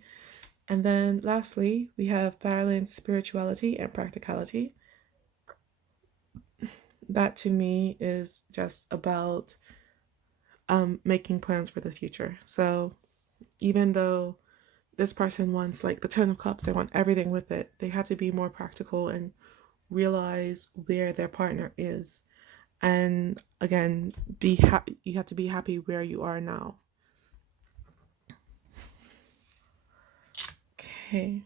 And then lastly, we have balance, spirituality, and practicality. That to me is just about making plans for the future. So even though this person wants like the 10 of cups, they want everything with it, they have to be more practical and realize where their partner is. And again, be happy. You have to be happy where you are now. Okay.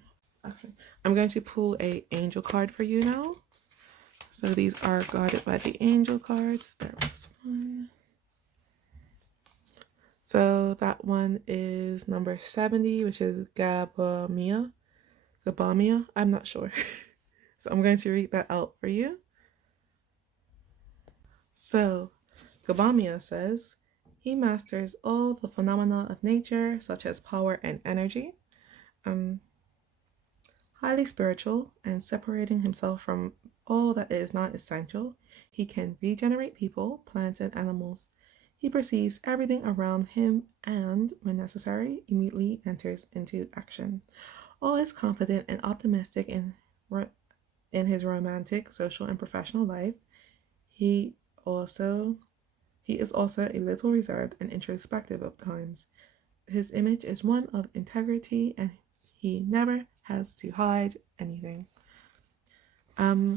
Okay. I'm going to pull a angel card for you now. So these are guarded by the angel cards. There was one. So that one is number 70, which is Gabamia. Gabamia? I'm not sure. So I'm going to read that out for you. So Gabamia says, he masters all the phenomena of nature, such as power and energy. Highly spiritual and separating himself from all that is not essential, he can regenerate people, plants, and animals. He perceives everything around him and, when necessary, immediately enters into action. Always confident and optimistic in his romantic, social, and professional life, he is also a little reserved and introspective at times. His image is one of integrity, and he never has to hide anything.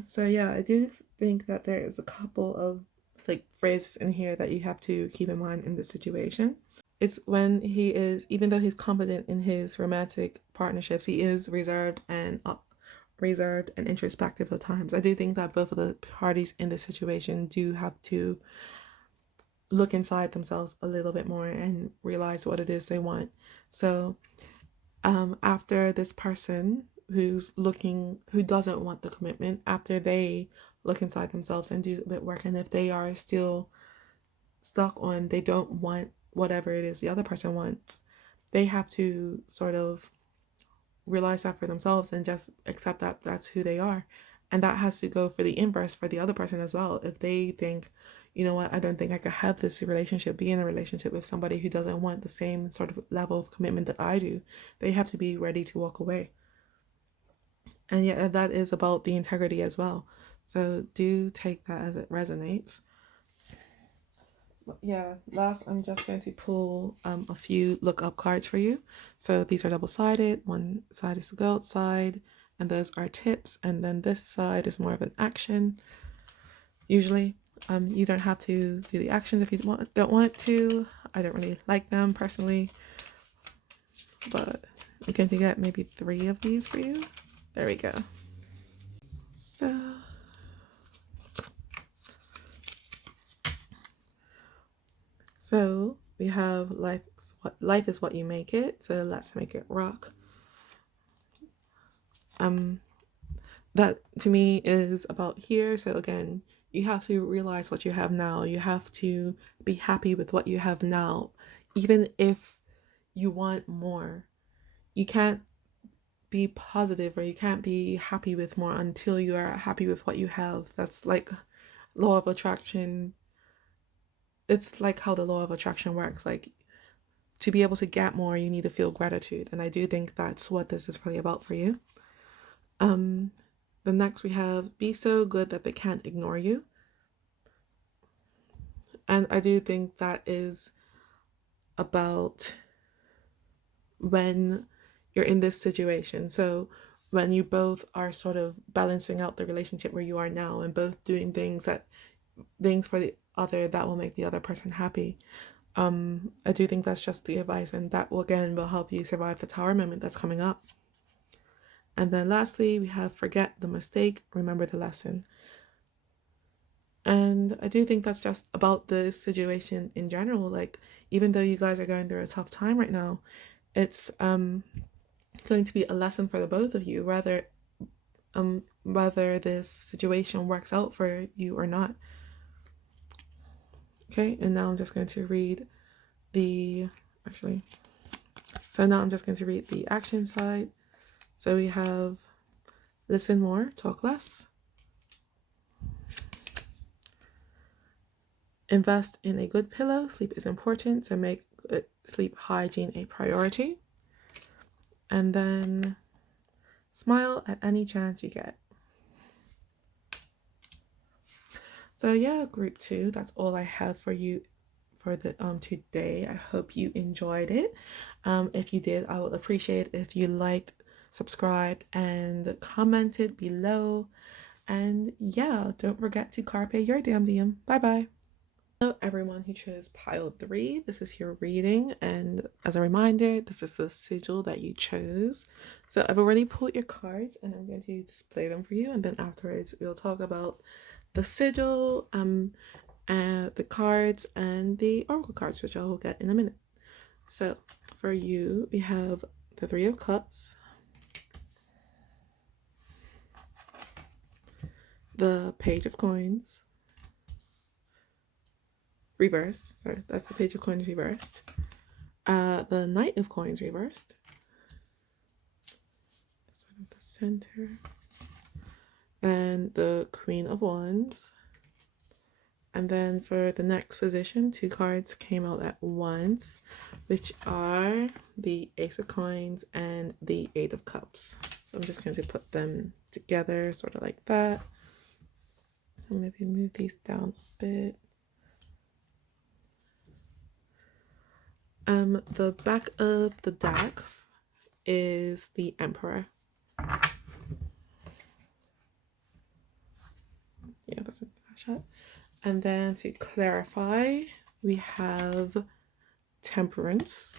So yeah, I do think that there is a couple of like phrases in here that you have to keep in mind in this situation. It's when he is, even though he's confident in his romantic partnerships, he is reserved and introspective at times. I do think that both of the parties in this situation do have to look inside themselves a little bit more and realize what it is they want. So after this person who doesn't want the commitment, after they look inside themselves and do a bit of work, and if they are still stuck on they don't want whatever it is the other person wants, they have to sort of realize that for themselves and just accept that that's who they are. And that has to go for the inverse for the other person as well. If they think, you know what, I don't think I could have this relationship, be in a relationship with somebody who doesn't want the same sort of level of commitment that I do, they have to be ready to walk away. And yet that is about the integrity as well. So do take that as it resonates. Yeah, last I'm just going to pull a few look up cards for you. So these are double-sided. One side is the gold side, and those are tips. And then this side is more of an action. Usually, you don't have to do the actions if you don't want to. I don't really like them personally, but I'm going to get maybe 3 of these for you. There we go. So we have life is what you make it. So let's make it rock. That to me is about here. So again, you have to realize what you have now. You have to be happy with what you have now, even if you want more. You can't be positive or you can't be happy with more until you are happy with what you have. That's like law of attraction. It's like how the law of attraction works. Like, to be able to get more, you need to feel gratitude, and I do think that's what this is really about for you. The next we have be so good that they can't ignore you. And I do think that is about when you're in this situation. So when you both are sort of balancing out the relationship where you are now and both doing things for the other that will make the other person happy. I do think that's just the advice, and that will help you survive the tower moment that's coming up. And then lastly, we have forget the mistake, remember the lesson. And I do think that's just about the situation in general. Like, even though you guys are going through a tough time right now, it's going to be a lesson for the both of you, whether this situation works out for you or not. Okay, and now I'm just going to read the action side. So we have listen more, talk less. Invest in a good pillow. Sleep is important, so make sleep hygiene a priority. And then smile at any chance you get. So yeah, group 2, that's all I have for you for the today. I hope you enjoyed it. If you did, I would appreciate if you liked, subscribed, and commented below. And yeah, don't forget to carpe your damn diem. Bye bye. Hello everyone who chose pile 3. This is your reading, and as a reminder, this is the sigil that you chose. So I've already pulled your cards and I'm going to display them for you, and then afterwards we'll talk about the sigil, and the cards and the oracle cards, which I will get in a minute. So for you, we have the 3 of Cups, the Page of Coins reversed. Sorry, that's the Page of Coins reversed. The Knight of Coins reversed. Sort of the center. And the Queen of Wands. And then for the next position, 2 cards came out at once, which are the Ace of Coins and the 8 of Cups. So I'm just going to put them together, sort of like that. And maybe move these down a bit. The back of the deck is the Emperor. Yeah, that's a shot. And then to clarify, we have Temperance,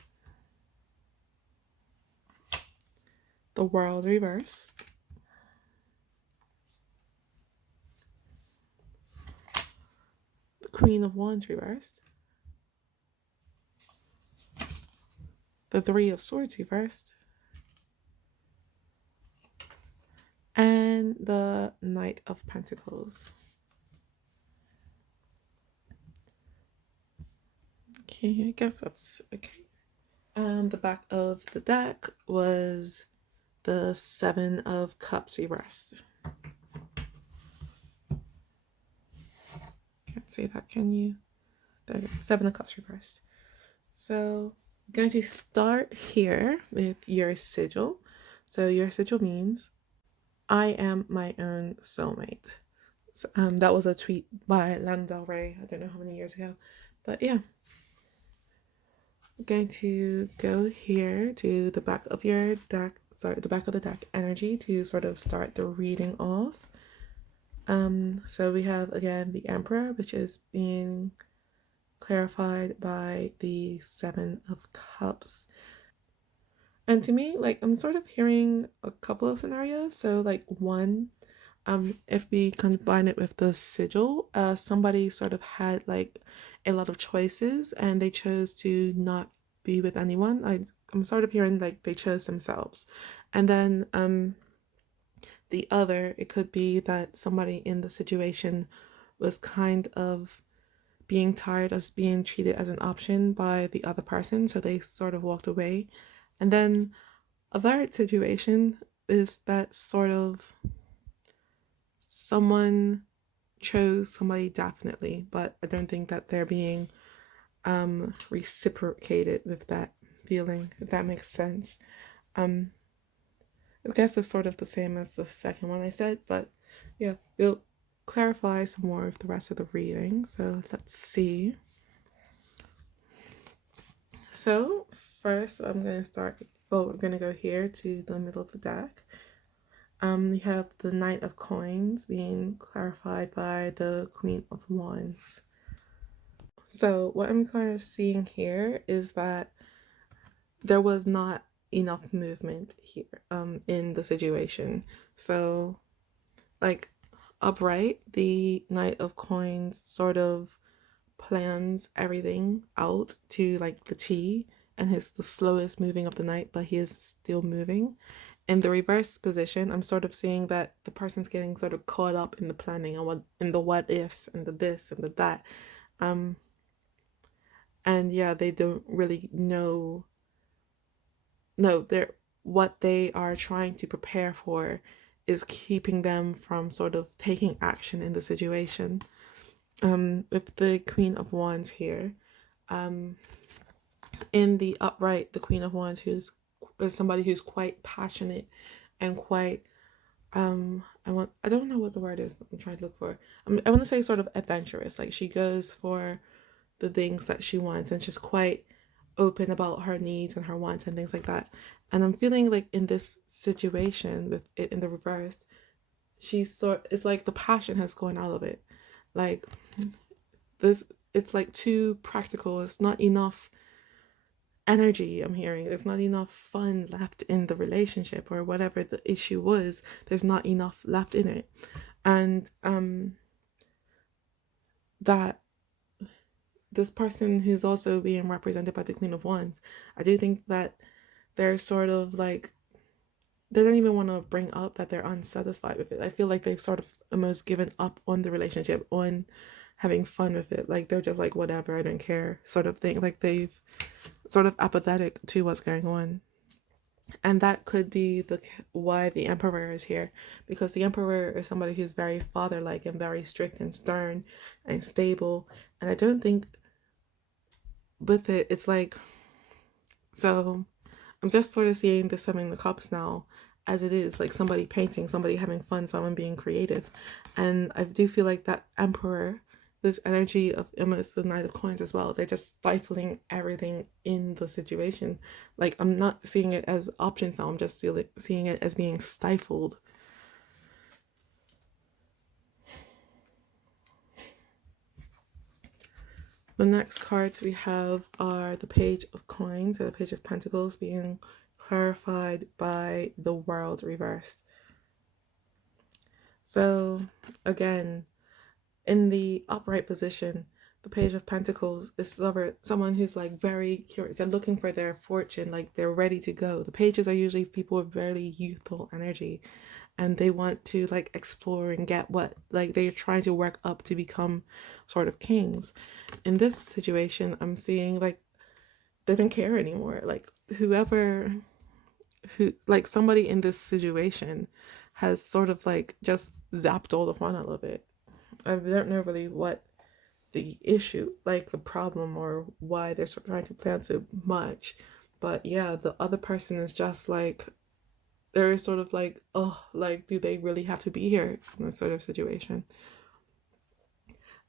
the World reversed, the Queen of Wands reversed, the 3 of Swords reversed, and the Knight of Pentacles. Okay, I guess that's okay. The back of the deck was the 7 of Cups reversed. Can't say that, can you? There, 7 of Cups reversed. So I'm going to start here with your sigil. So your sigil means I am my own soulmate. So, that was a tweet by Lana Del Rey. I don't know how many years ago, but yeah. I'm going to go here to the back of your deck, the back of the deck energy to sort of start the reading off. So we have again the Emperor, which is being clarified by the 7 of Cups. And to me, like, I'm sort of hearing a couple of scenarios. So like one, If we combine it with the sigil, somebody sort of had like a lot of choices and they chose to not be with anyone. I'm sort of hearing like they chose themselves. And then the other, it could be that somebody in the situation was kind of being tired of being treated as an option by the other person, so they sort of walked away. And then a third situation is that sort of someone chose somebody definitely, but I don't think that they're being reciprocated with that feeling, if that makes sense. Um, I guess it's sort of the same as the second one I said, but yeah, we'll clarify some more of the rest of the reading. So let's see. So first, I'm going to start. Well, we're going to go here to the middle of the deck. We have the Knight of Coins being clarified by the Queen of Wands. So what I'm kind of seeing here is that there was not enough movement here in the situation. So like upright, the Knight of Coins sort of plans everything out to like the T, and he's the slowest moving of the night, but he is still moving. In the reverse position, I'm sort of seeing that the person's getting sort of caught up in the planning and what in the what ifs and the this and the that. And yeah, they don't really know no, they're what they are trying to prepare for is keeping them from sort of taking action in the situation. With the Queen of Wands here, in the upright, the Queen of Wands who's is somebody who's quite passionate and quite I don't know what the word is I'm trying to look for. I want to say sort of adventurous. Like she goes for the things that she wants and she's quite open about her needs and her wants and things like that. And I'm feeling like in this situation with it in the reverse, it's like the passion has gone out of it. Like this, it's like too practical. It's not enough energy. I'm hearing there's not enough fun left in the relationship, or whatever the issue was, there's not enough left in it. And that this person who's also being represented by the Queen of Wands, I do think that they're sort of like they don't even want to bring up that they're unsatisfied with it. I feel like they've sort of almost given up on the relationship, on having fun with it. Like they're just like, whatever, I don't care, sort of thing. Like they've sort of apathetic to what's going on. And that could be why the Emperor is here, because the Emperor is somebody who's very father-like and very strict and stern and stable. And I don't think with it, it's like, so I'm just sort of seeing the Seven of Cups now as it is, like somebody painting, somebody having fun, someone being creative. And I do feel like that Emperor, this energy of almost the Knight of Coins as well, they're just stifling everything in the situation. Like I'm not seeing it as options now, I'm just seeing it as being stifled. The next cards we have are the Page of Coins or the Page of Pentacles being clarified by the World reversed. So again, in the upright position, the Page of Pentacles is someone who's like very curious. They're looking for their fortune, like they're ready to go. The pages are usually people with very youthful energy, and they want to like explore and get what, like they're trying to work up to become sort of kings. In this situation, I'm seeing like they don't care anymore. Like like somebody in this situation has sort of like just zapped all the fun out of it. I don't know really what the issue, like the problem, or why they're trying to plan so much. But yeah, the other person is just like, they're sort of like, oh, like, do they really have to be here in this sort of situation?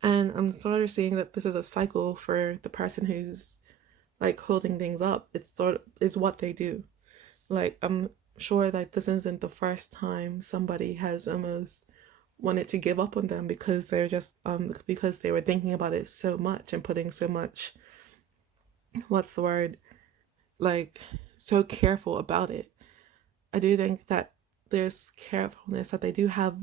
And I'm sort of seeing that this is a cycle for the person who's like holding things up. It's what they do. Like, I'm sure that this isn't the first time somebody has almost wanted to give up on them because they're just because they were thinking about it so much and putting so much, what's the word, like so careful about it. I do think that there's carefulness that they do have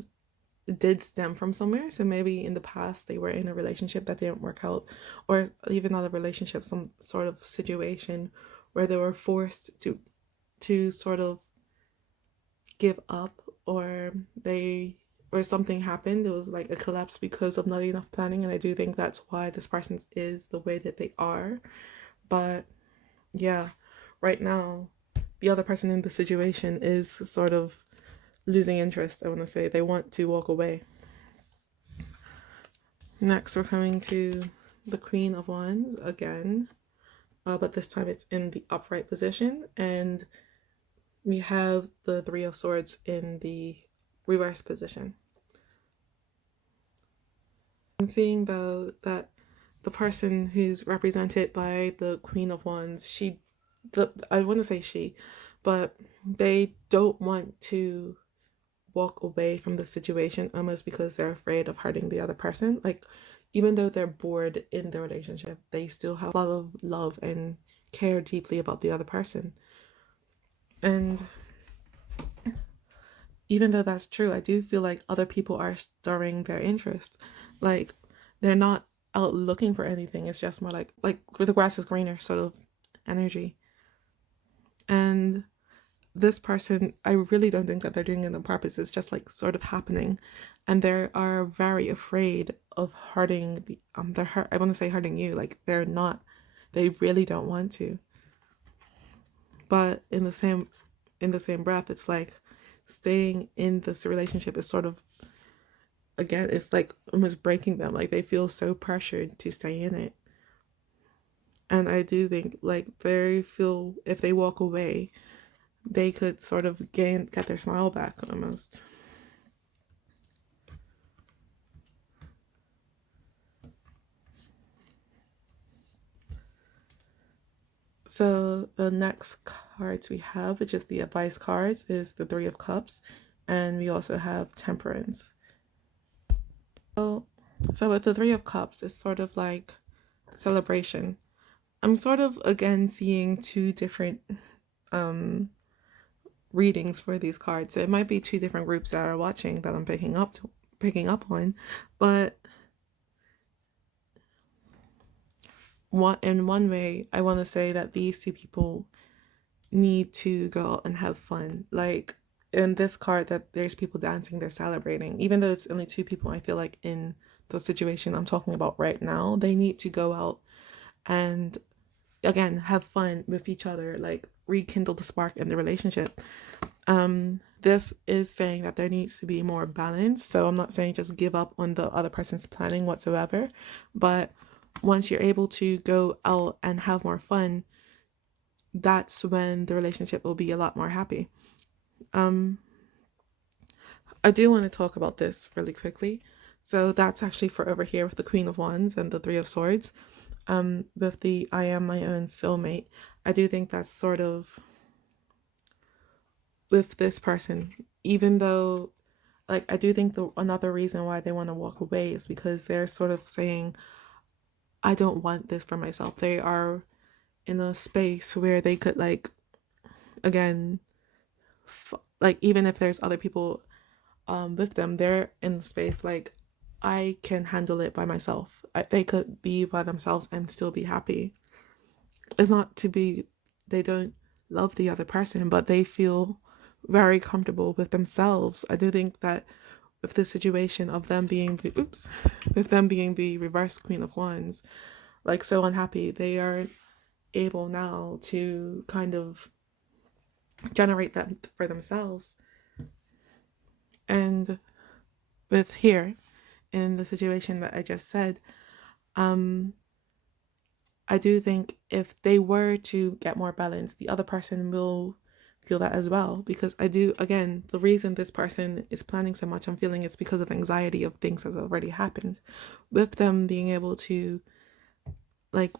did stem from somewhere. So maybe in the past they were in a relationship that didn't work out, or even not a relationship, some sort of situation where they were forced to sort of give up, or they or something happened. It was like a collapse because of not enough planning, and I do think that's why this person is the way that they are. But yeah, right now the other person in the situation is sort of losing interest. I want to say they want to walk away. Next, we're coming to the Queen of Wands again, but this time it's in the upright position, and we have the Three of Swords in the reverse position. I'm seeing though that the person who's represented by the Queen of Wands, I want to say she, but they don't want to walk away from the situation almost because they're afraid of hurting the other person. Like, even though they're bored in their relationship, they still have a lot of love and care deeply about the other person. And even though that's true, I do feel like other people are stirring their interest. Like, they're not out looking for anything. It's just more like the grass is greener sort of energy. And this person, I really don't think that they're doing it on purpose. It's just like sort of happening, and they are very afraid of hurting the they're hurt. I want to say hurting you. Like, they're not. They really don't want to. But in the same breath, it's like staying in this relationship is sort of, again, it's like almost breaking them. Like, they feel so pressured to stay in it. And I do think like they feel if they walk away, they could sort of get their smile back almost. So the next cards we have, which is the advice cards, is the Three of Cups, and we also have Temperance. So with the Three of Cups, it's sort of like celebration. I'm sort of again seeing two different readings for these cards. So it might be two different groups that are watching that I'm picking up on, but in one way, I want to say that these two people need to go out and have fun. Like, in this card, that there's people dancing, they're celebrating. Even though it's only two people, I feel like in the situation I'm talking about right now, they need to go out and again have fun with each other, like rekindle the spark in the relationship. This is saying that there needs to be more balance. So I'm not saying just give up on the other person's planning whatsoever, but once you're able to go out and have more fun, that's when the relationship will be a lot more happy. I do want to talk about this really quickly. So that's actually for over here with the Queen of Wands and the Three of Swords. With the I am my own soulmate, I do think that's sort of with this person, even though like I do think another reason why they want to walk away is because they're sort of saying, I don't want this for myself. They are in a space where they could like again like even if there's other people with them, they're in the space like I can handle it by myself. They could be by themselves and still be happy. It's not to be they don't love the other person, but they feel very comfortable with themselves. I do think that with the situation of them being with them being the reverse Queen of Wands, like so unhappy, they are able now to kind of generate that for themselves. And with here, in the situation that I just said, I do think if they were to get more balance, the other person will feel that as well. Because I do, again, the reason this person is planning so much, I'm feeling it's because of anxiety of things that's already happened. With them being able to like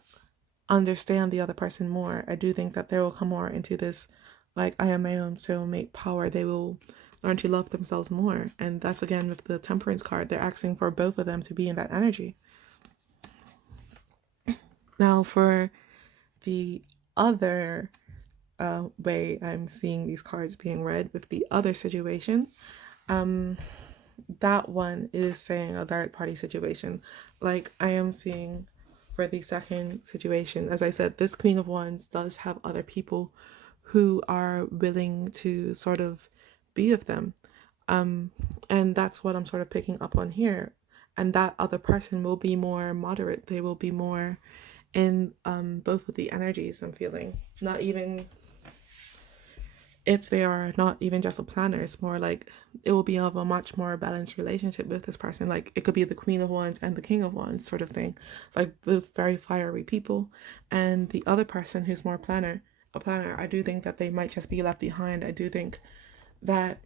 understand the other person more, I do think that they will come more into this like I am my own soulmate power. They will learn to love themselves more. And that's again with the Temperance card, they're asking for both of them to be in that energy. Now for the other way I'm seeing these cards being read with the other situation, that one is saying a third party situation. Like I am seeing for the second situation, as I said, this Queen of Wands does have other people who are willing to sort of be with them. And that's what I'm sort of picking up on here. And that other person will be more moderate. They will be more in both of the energies I'm feeling. Not even if they are not even just a planner, it's more like it will be of a much more balanced relationship with this person. Like it could be the Queen of Wands and the King of Wands sort of thing, like both very fiery people. And the other person who's more a planner, I do think that they might just be left behind. I do think that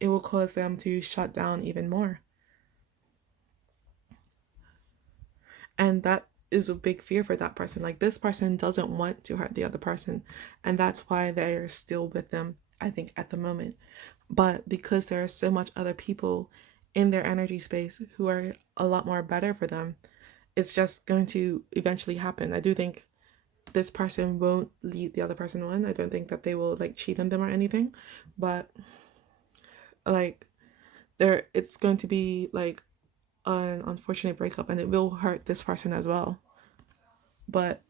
it will cause them to shut down even more. And that is a big fear for that person. Like this person doesn't want to hurt the other person, and that's why they're still with them, I think, at the moment. But because there are so much other people in their energy space who are a lot more better for them, it's just going to eventually happen. I do think this person won't lead the other person on. I don't think that they will like cheat on them or anything, but like there it's going to be like an unfortunate breakup, and it will hurt this person as well. But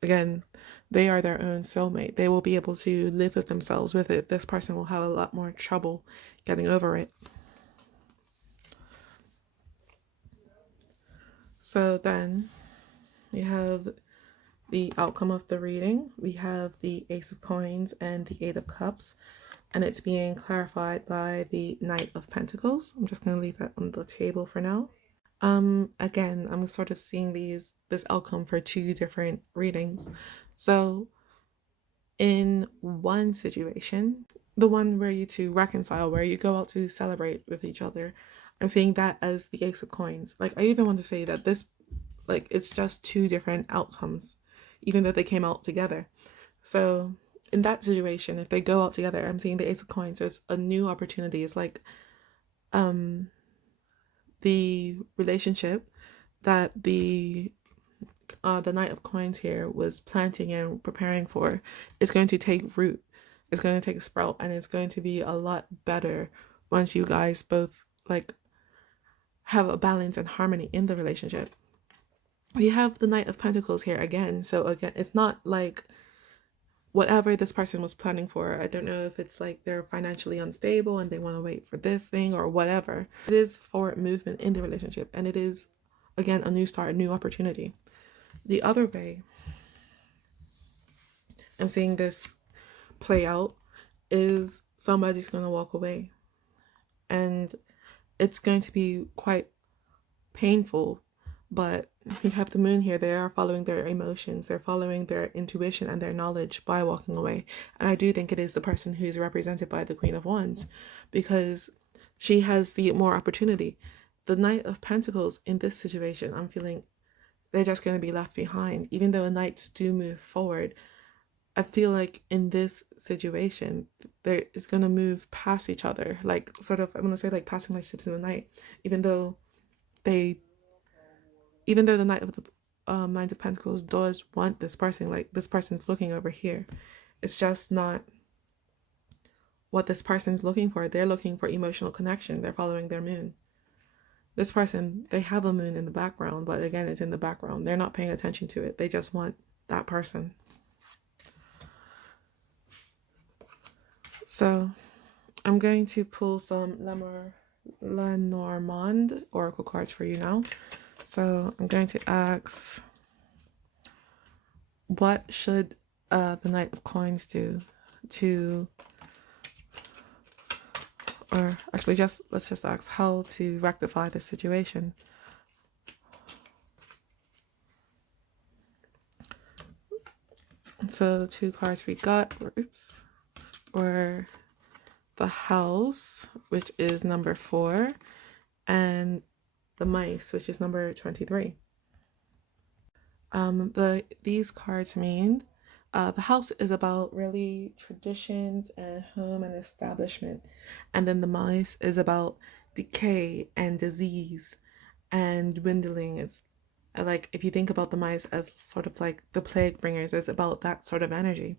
again, they are their own soulmate. They will be able to live with themselves with it. This person will have a lot more trouble getting over it. So then we have the outcome of the reading. We have the Ace of Coins and the Eight of Cups, and it's being clarified by the Knight of Pentacles. I'm just going to leave that on the table for now. Again, I'm sort of seeing this outcome for two different readings. So in one situation, the one where you two reconcile, where you go out to celebrate with each other, I'm seeing that as the Ace of Coins. Like I even want to say that this, like it's just two different outcomes, even though they came out together. So in that situation, if they go out together, I'm seeing the Ace of Coins. There's a new opportunity. It's like the relationship that the Knight of Coins here was planting and preparing for is going to take root. It's going to take a sprout, and it's going to be a lot better once you guys both like have a balance and harmony in the relationship. We have the Knight of Pentacles here again. So again, it's not like whatever this person was planning for. I don't know if it's like they're financially unstable and they want to wait for this thing or whatever. It is forward movement in the relationship, and it is again a new start, a new opportunity. The other way I'm seeing this play out is somebody's going to walk away, and it's going to be quite painful. But you have the moon here. They are following their emotions, they're following their intuition and their knowledge by walking away. And I do think it is the person who's represented by the Queen of Wands, because she has the more opportunity. The Knight of Pentacles in this situation, I'm feeling they're just going to be left behind. Even though knights do move forward, I feel like in this situation, there is going to move past each other, like sort of, I'm going to say like passing like ships in the night, even though they, even though the Knight of the Nine of Pentacles does want this person, like this person's looking over here. It's just not what this person's looking for. They're looking for emotional connection. They're following their moon. This person, they have a moon in the background, but again, it's in the background. They're not paying attention to it. They just want that person. So I'm going to pull some Lenormand oracle cards for you now. So I'm going to ask, what should the Knight of Coins do to, or actually let's just ask how to rectify this situation. So the two cards we got were the House, which is number 4, and the Mice, which is number 23. These cards mean the House is about really traditions and home and establishment, and then the Mice is about decay and disease and dwindling. It's like if you think about the mice as sort of like the plague bringers, it's about that sort of energy.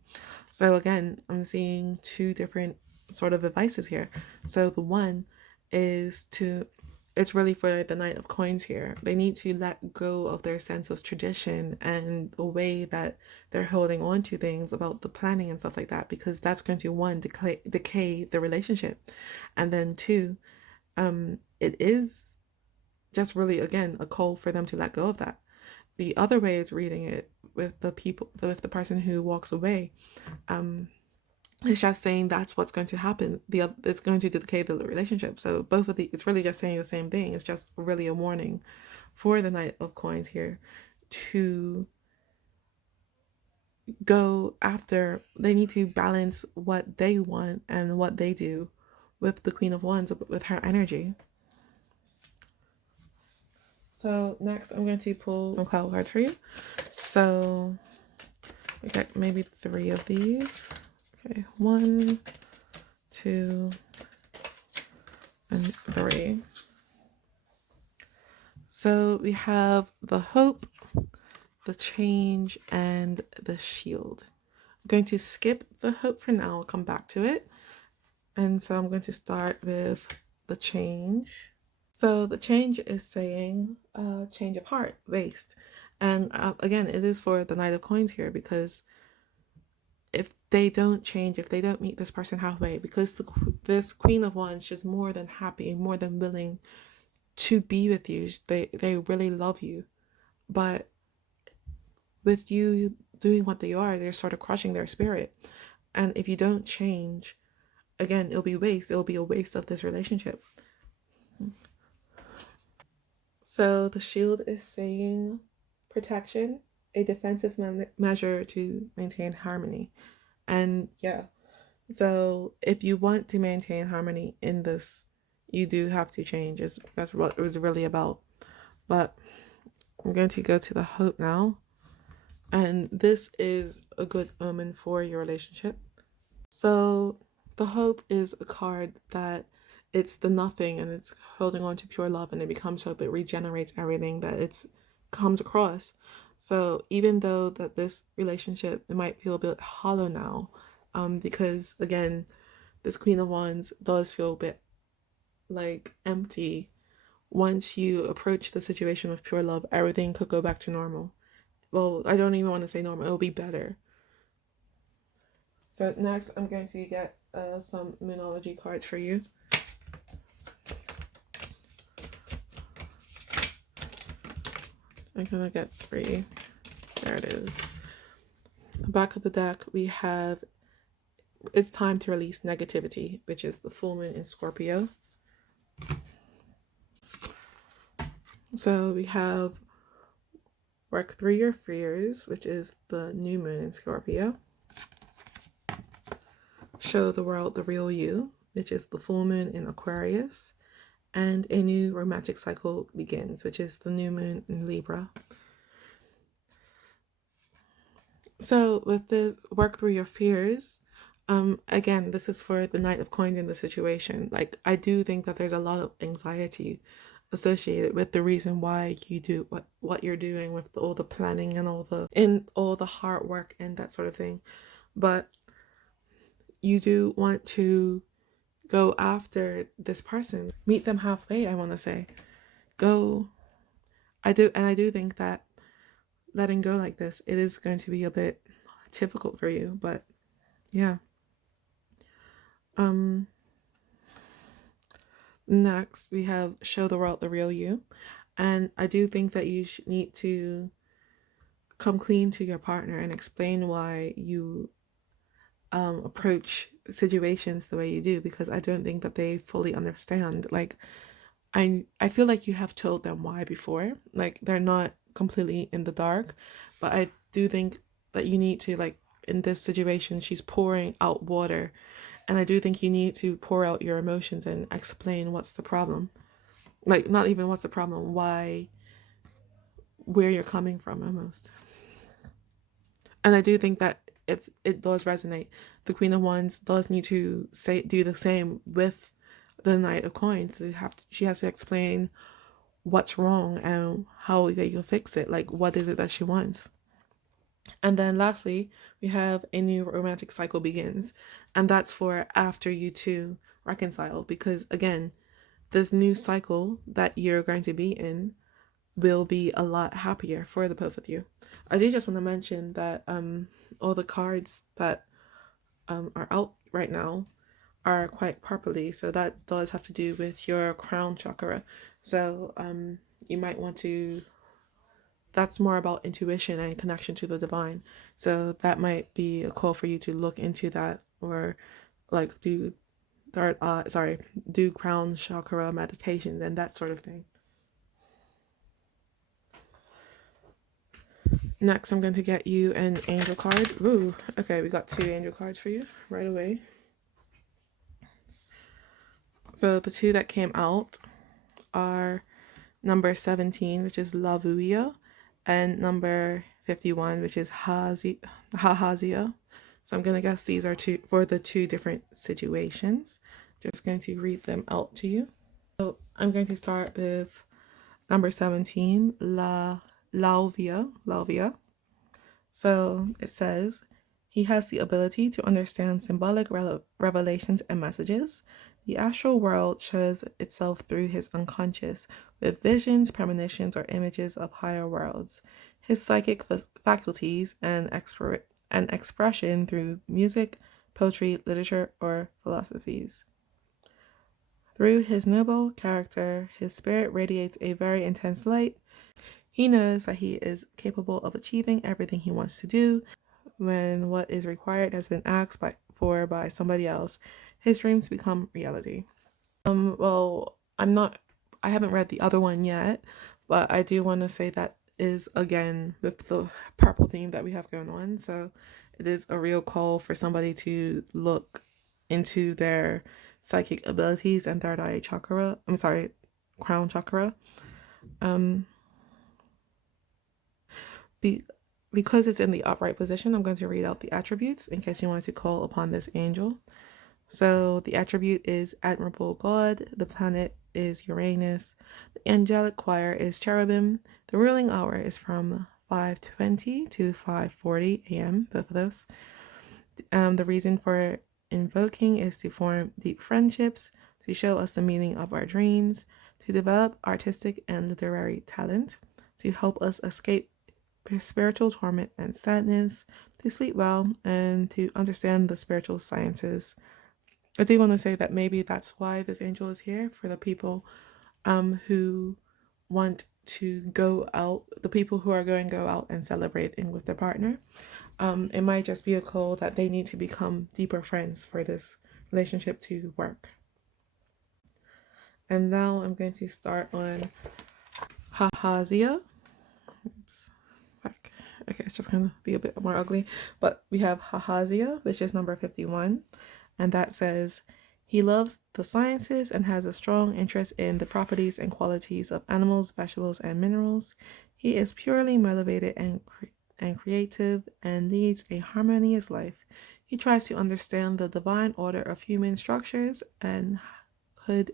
So again, I'm seeing two different sort of advices here. So the one it's really for the Knight of Coins here. They need to let go of their sense of tradition and the way that they're holding on to things about the planning and stuff like that, because that's going to, one, decay the relationship. And then two, it is just really, again, a call for them to let go of that. The other way is reading it with the person who walks away. It's just saying that's what's going to happen. It's going to decay the relationship. So both of it's really just saying the same thing. It's just really a warning for the Knight of Coins here to go after. They need to balance what they want and what they do with the Queen of Wands, with her energy. So next, I'm going to pull some cloud cards for you. So we got maybe 3 of these. Okay, 1, 2, and 3. So we have the hope, the change, and the shield. I'm going to skip the hope for now. I'll come back to it. And so I'm going to start with the change. So the change is saying change of heart, waste. And again, it is for the Knight of Coins here, because if they don't change, if they don't meet this person halfway, because this Queen of Wands is more than happy, more than willing to be with you. They really love you. But with you doing what they are, they're sort of crushing their spirit. And if you don't change, again, it'll be waste. It'll be a waste of this relationship. So the shield is saying protection, a defensive measure to maintain harmony. And yeah, so if you want to maintain harmony in this, you do have to change. That's what it was really about. But I'm going to go to the hope now. And this is a good omen for your relationship. So the hope is a card that it's the nothing, and it's holding on to pure love, and it becomes hope. It regenerates everything that it's comes across. So even though that this relationship, it might feel a bit hollow now, because again, this Queen of Wands does feel a bit like empty. Once you approach the situation with pure love, everything could go back to normal. Well, I don't even want to say normal, it'll be better. So next, I'm going to get some Moonology cards for you. I'm gonna get 3. There it is. The back of the deck, we have it's time to release negativity, which is the full moon in Scorpio. So we have work through your fears, which is the new moon in Scorpio. Show the world the real you, which is the full moon in Aquarius. And a new romantic cycle begins, which is the new moon in Libra. So with this work through your fears, again, this is for the Knight of Coins in the situation. Like, I do think that there's a lot of anxiety associated with the reason why you do what you're doing, with all the planning and all the hard work and that sort of thing. But you do want to go after this person, meet them halfway, I want to say. I do think that letting go like this, it is going to be a bit difficult for you, but yeah. Next, we have show the world the real you. And I do think that you need to come clean to your partner and explain why you approach situations the way you do, because I don't think that they fully understand. Like, I feel like you have told them why before. Like, they're not completely in the dark, but I do think that you need to, like, in this situation, she's pouring out water, and I do think you need to pour out your emotions and explain what's the problem. Like, not even what's the problem, where you're coming from, almost. And I do think that if it does resonate, the Queen of Wands does need to do the same with the Knight of Coins. She has to explain what's wrong and how they can fix it. Like, what is it that she wants? And then lastly, we have a new romantic cycle begins. And that's for after you two reconcile. Because again, this new cycle that you're going to be in will be a lot happier for the both of you. I do just want to mention that all the cards that are out right now are quite purpley, so that does have to do with your crown chakra. So you might want to, that's more about intuition and connection to the divine. So that might be a call for you to look into that, or like do do crown chakra meditations and that sort of thing. Next, I'm going to get you an angel card. Ooh, okay, we got 2 angel cards for you right away. So the 2 that came out are number 17, which is Lavuia, and number 51, which is Hahazia. So I'm going to guess these are for the 2 different situations. Just going to read them out to you. So I'm going to start with number 17, Lauvia. So it says, he has the ability to understand symbolic revelations and messages. The astral world shows itself through his unconscious, with visions, premonitions, or images of higher worlds. His psychic faculties and expression through music, poetry, literature, or philosophies. Through his noble character, his spirit radiates a very intense light. He knows that he is capable of achieving everything he wants to do when what is required has been asked by somebody else. His dreams become reality. Well, I haven't read the other one yet, but I do want to say that is again with the purple theme that we have going on. So it is a real call for somebody to look into their psychic abilities and third eye chakra. Crown chakra. Because it's in the upright position, I'm going to read out the attributes in case you wanted to call upon this angel. So the attribute is Admirable God. The planet is Uranus. The angelic choir is Cherubim. The ruling hour is from 5:20 to 5:40 a.m., both of those. The reason for invoking is to form deep friendships, to show us the meaning of our dreams, to develop artistic and literary talent, to help us escape spiritual torment and sadness, to sleep well, and to understand the spiritual sciences. I do want to say that maybe that's why this angel is here, for the people who want to go out, the people who are going to go out and celebrating with their partner. It might just be a call that they need to become deeper friends for this relationship to work. And now I'm going to start on Hahazia. Oops. Okay, it's just going to be a bit more ugly. But we have Hahazia, which is number 51. And that says, he loves the sciences and has a strong interest in the properties and qualities of animals, vegetables, and minerals. He is purely motivated and creative and leads a harmonious life. He tries to understand the divine order of human structures and could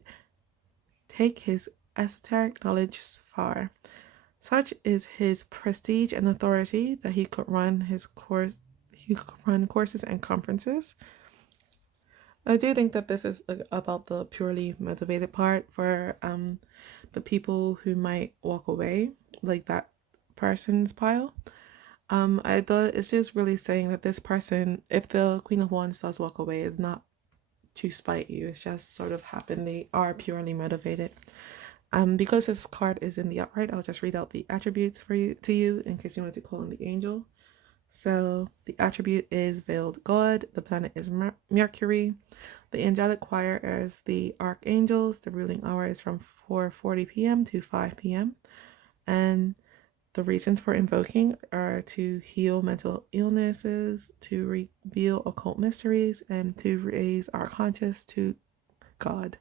take his esoteric knowledge far. Such is his prestige and authority that he could run courses and conferences. I do think that this is about the purely motivated part for the people who might walk away, like that person's pile. I thought it's just really saying that this person, if the Queen of Wands does walk away, is not to spite you. It's just sort of happened. They are purely motivated. Because this card is in the upright, I'll just read out the attributes to you in case you want to call on the angel. So the attribute is Veiled God. The planet is Mercury. The angelic choir is the archangels. The ruling hour is from 4:40 p.m. to 5 p.m. And the reasons for invoking are to heal mental illnesses, to reveal occult mysteries, and to raise our conscious to God.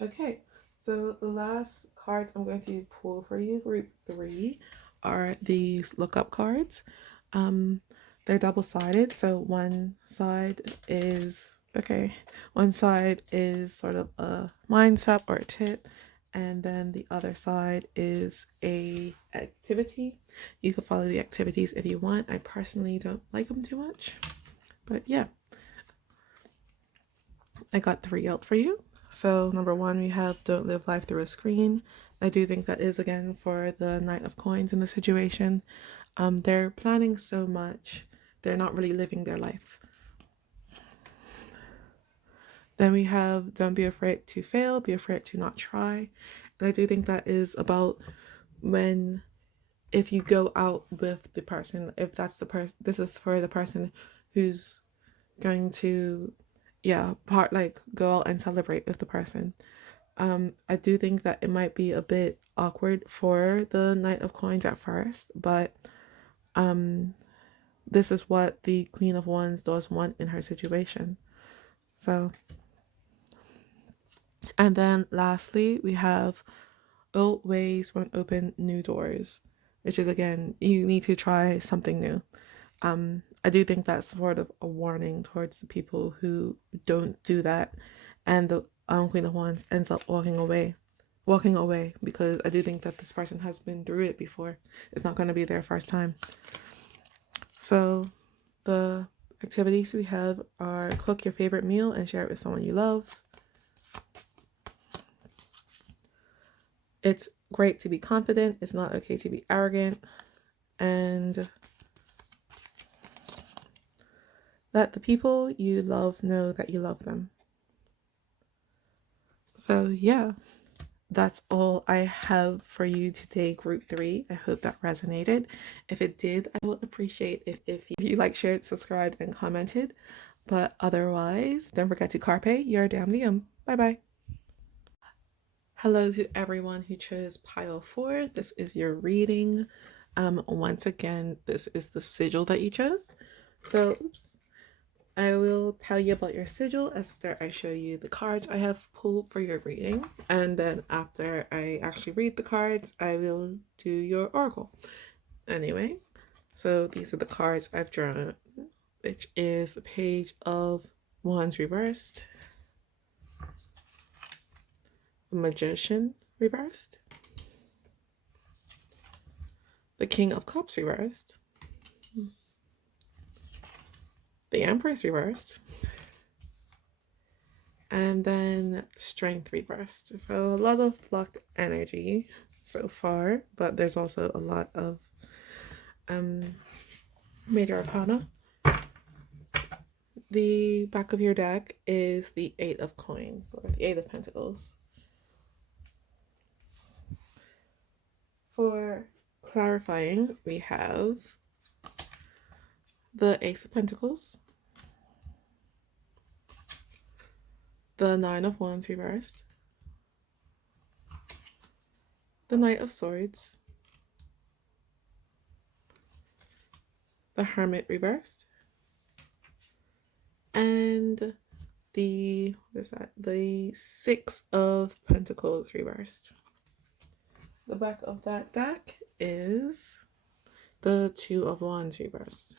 Okay, so the last cards I'm going to pull for you, group 3, are these lookup cards. They're double-sided, so one side is sort of a mindset or a tip, and then the other side is a activity. You can follow the activities if you want. I personally don't like them too much, but yeah. I got 3 out for you. So number one, we have don't live life through a screen. I do think that is again for the Knight of Coins in the situation. They're planning so much, they're not really living their life. Then we have don't be afraid to fail, be afraid to not try. And I do think that is about when, if you go out with the person, if that's the person, this is for the person who's going to, go out and celebrate with the person. I do think that it might be a bit awkward for the Knight of Coins at first, but this is what the Queen of Wands does want in her situation. So, and then lastly, we have old ways won't open new doors, which is again, you need to try something new. I do think that's sort of a warning towards the people who don't do that, and the Queen of Wands ends up walking away because I do think that this person has been through it before. It's not going to be their first time. So the activities we have are cook your favorite meal and share it with someone you love. It's great to be confident. It's not okay to be arrogant. And let the people you love know that you love them. So yeah, that's all I have for you today, group 3. I hope that resonated. If it did, I would appreciate if you like, shared, subscribed, and commented. But otherwise, don't forget to carpe your damn diem. Bye bye. Hello to everyone who chose pile 4. This is your reading. Once again, this is the sigil that you chose. So, I will tell you about your sigil after I show you the cards I have pulled for your reading. And then after I actually read the cards, I will do your oracle. Anyway, so these are the cards I've drawn, which is a Page of Wands reversed, Magician reversed, the King of Cups reversed, the Empress reversed, and then Strength reversed. So a lot of blocked energy so far, but there's also a lot of major arcana. The back of your deck is the 8 of Coins, or the 8 of Pentacles. For clarifying, we have the Ace of Pentacles, the 9 of Wands reversed, the Knight of Swords, the Hermit reversed, and the the 6 of Pentacles reversed. The back of that deck is the 2 of Wands reversed.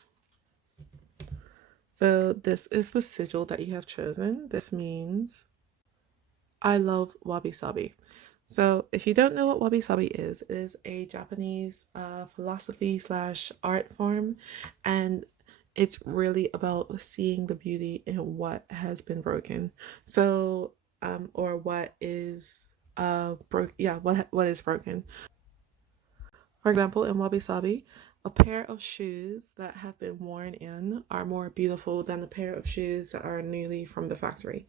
So this is the sigil that you have chosen. This means I love wabi sabi. So if you don't know what wabi sabi is, it is a Japanese philosophy slash art form, and it's really about seeing the beauty in what has been broken. So or what is what is broken. For example, in wabi sabi, a pair of shoes that have been worn in are more beautiful than a pair of shoes that are newly from the factory.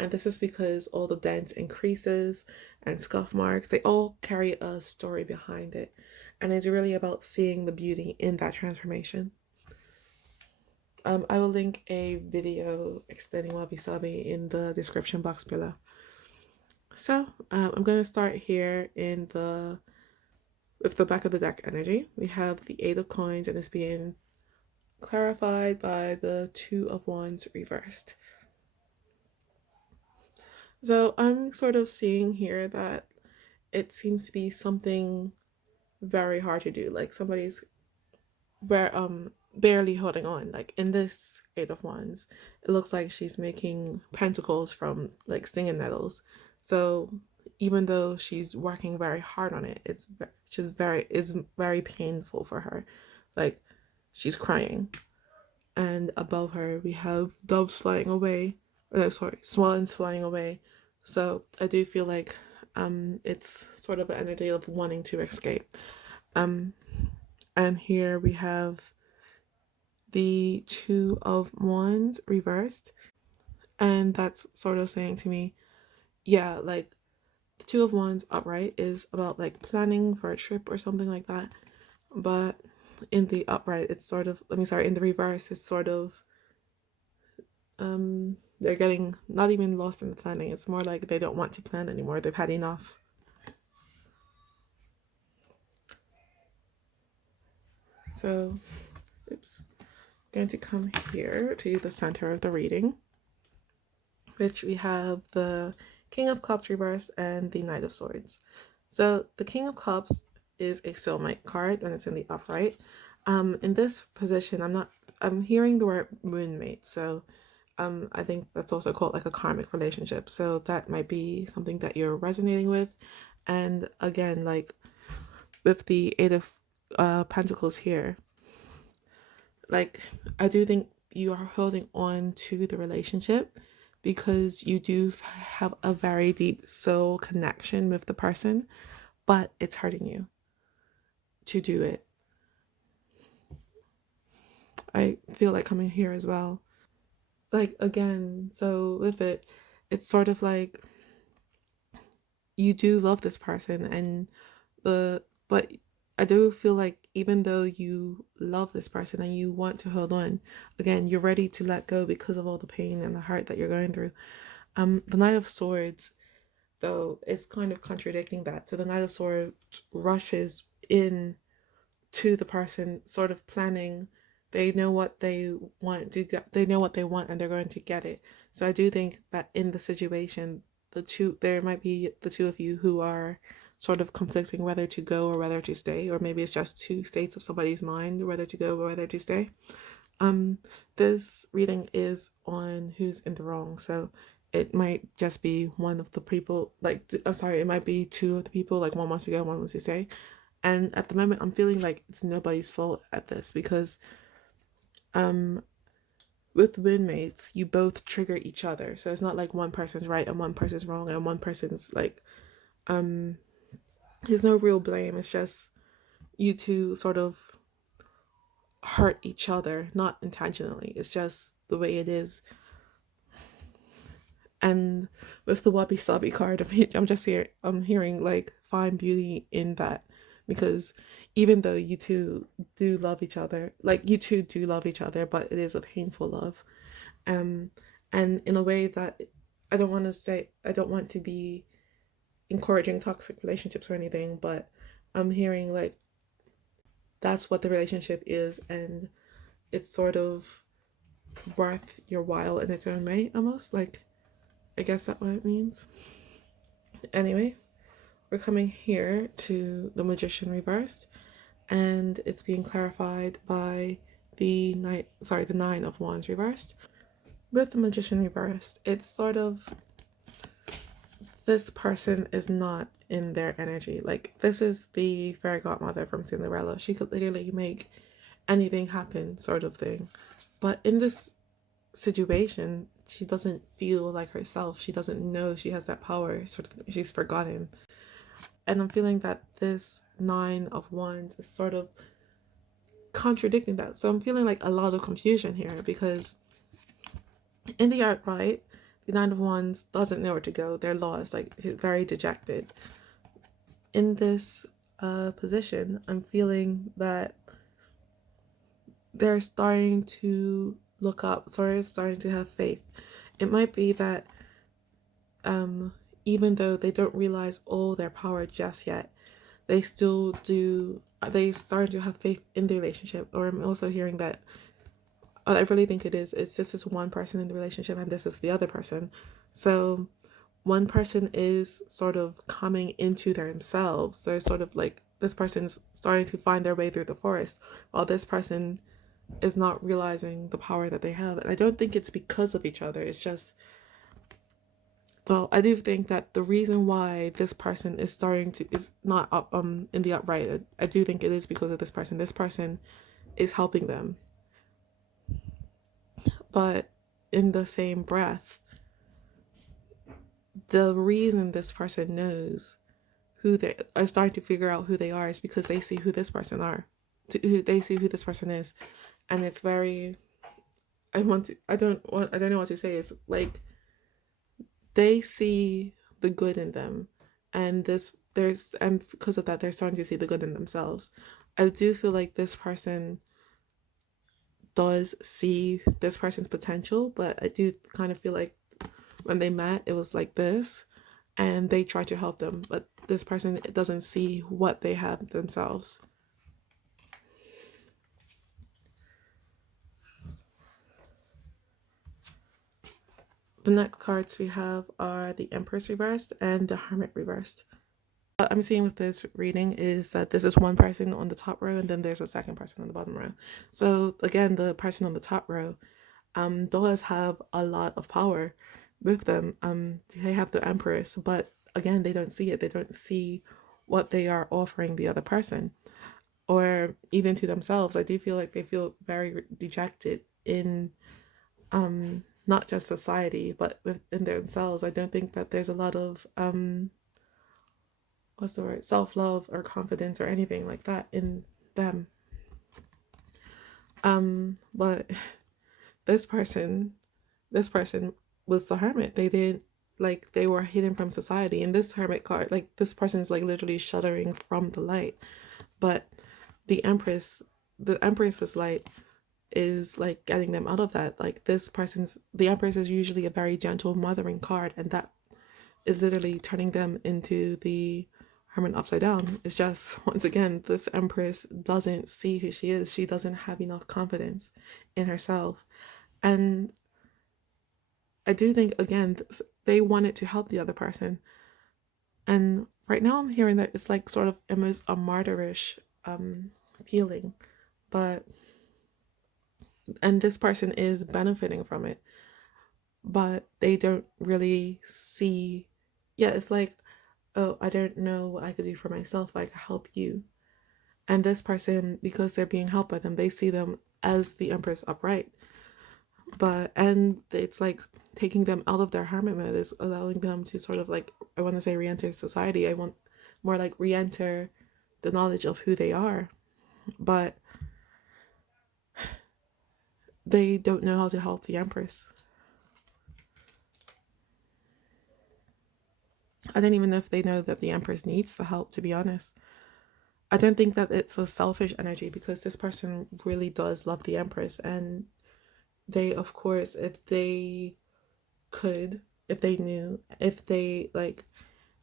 And this is because all the dents and creases and scuff marks, they all carry a story behind it. And it's really about seeing the beauty in that transformation. I will link a video explaining wabi sabi in the description box below. So I'm going to start here with the back of the deck energy. We have the 8 of Coins, and it's being clarified by the 2 of Wands reversed. So I'm sort of seeing here that it seems to be something very hard to do. Like somebody's barely holding on. Like in this 8 of Wands, it looks like she's making pentacles from like stinging nettles. So even though she's working very hard on it, it's very painful for her. Like she's crying. And above her we have doves flying away. Swans flying away. So I do feel like it's sort of an energy of wanting to escape. Um, and here we have the Two of Wands reversed. And that's sort of saying to me, yeah, like the Two of Wands upright is about like planning for a trip or something like that. But in the upright, it's sort of, in the reverse, it's sort of, they're getting not even lost in the planning. It's more like they don't want to plan anymore. They've had enough. So, oops, going to come here to the center of the reading, which we have the King of Cups reverse and the Knight of Swords. So the King of Cups is a soulmate card when it's in the upright. In this position, I'm hearing the word moonmate. So I think that's also called like a karmic relationship. So that might be something that you're resonating with. And again, like with the Eight of Pentacles here, like I do think you are holding on to the relationship because you do have a very deep soul connection with the person, but it's hurting you to do it. I feel like coming here as well. Like again, so with it, it's sort of like you do love this person and but I do feel like even though you love this person and you want to hold on, again, you're ready to let go because of all the pain and the hurt that you're going through. The Knight of Swords, though, it's kind of contradicting that. So the Knight of Swords rushes in to the person, sort of planning. They know what they want to get. They know what they want, and they're going to get it. So I do think that in the situation, there might be the two of you who are sort of conflicting whether to go or whether to stay, or maybe it's just two states of somebody's mind, whether to go or whether to stay. This reading is on who's in the wrong, so it might just be one of the people. Like, I'm sorry, it might be two of the people. Like one wants to go, one wants to stay. And at the moment, I'm feeling like it's nobody's fault at this because, with windmates, you both trigger each other. So it's not like one person's right and one person's wrong and one person's like, there's no real blame. It's just you two sort of hurt each other, not intentionally. It's just the way it is. And with the wabi sabi card, I'm hearing like find beauty in that, because even though you two do love each other, like you two do love each other, but it is a painful love. Um, and in a way that I don't want to be encouraging toxic relationships or anything, but I'm hearing like that's what the relationship is, and it's sort of worth your while in its own way, almost like, I guess that's what it means. Anyway, we're coming here to the Magician reversed, and it's being clarified by the Nine of Wands reversed. With the Magician reversed, it's sort of this person is not in their energy. Like, this is the fairy godmother from Cinderella. She could literally make anything happen, sort of thing. But in this situation, she doesn't feel like herself. She doesn't know she has that power. Sort of, she's forgotten. And I'm feeling that this Nine of Wands is sort of contradicting that. So I'm feeling like a lot of confusion here, because in the outright, the Nine of Wands doesn't know where to go. They're lost, like very dejected. In this position, I'm feeling that they're starting to look up, starting to have faith. It might be that even though they don't realize all their power just yet, they still do. They start to have faith in the relationship. Or I'm also hearing that I really think it's this is one person in the relationship and this is the other person. So one person is sort of coming into themselves. They're sort of like, this person's starting to find their way through the forest, while this person is not realizing the power that they have. And I don't think it's because of each other. It's just, well, I do think that the reason why this person is not up in the upright, I do think it is because of this person. This person is helping them. But in the same breath, the reason this person knows who they are starting to figure out who they are is because they see who this person are, they see who this person is, and it's very. I don't know what to say. It's like they see the good in them, and because of that they're starting to see the good in themselves. I do feel like this person does see this person's potential, but I do kind of feel like when they met it was like this, and they try to help them, but this person doesn't see what they have themselves. The next cards we have are the Empress reversed and the Hermit reversed. What I'm seeing with this reading is that this is one person on the top row and then there's a second person on the bottom row. So again, the person on the top row does have a lot of power with them. They have the Empress, but again, they don't see it. They don't see what they are offering the other person or even to themselves. I do feel like they feel very dejected in not just society, but within themselves. I don't think that there's a lot of what's the word, self-love or confidence or anything like that in them. But this person this person was the Hermit. They didn't, like, they were hidden from society. And this Hermit card, like, this person is like literally shuddering from the light. But the Empress's light is like getting them out of that. Like, the Empress is usually a very gentle mothering card, and that is literally turning them into the Hermit upside down. It's just, once again, this Empress doesn't see who she is. She doesn't have enough confidence in herself. And I do think, again, they wanted to help the other person. And right now I'm hearing that it's like sort of almost a martyrish feeling. But, and this person is benefiting from it, but they don't really see. Yeah, it's like, oh, I don't know what I could do for myself, but I could help you. And this person, because they're being helped by them, they see them as the Empress upright. And it's like taking them out of their hermit mode, is allowing them to sort of like, I want to say re-enter society. I want more like re-enter the knowledge of who they are. But they don't know how to help the Empress. I don't even know if they know that the Empress needs the help, to be honest. I don't think that it's a selfish energy, because this person really does love the Empress, and they, of course, if they could, if they knew, if they like,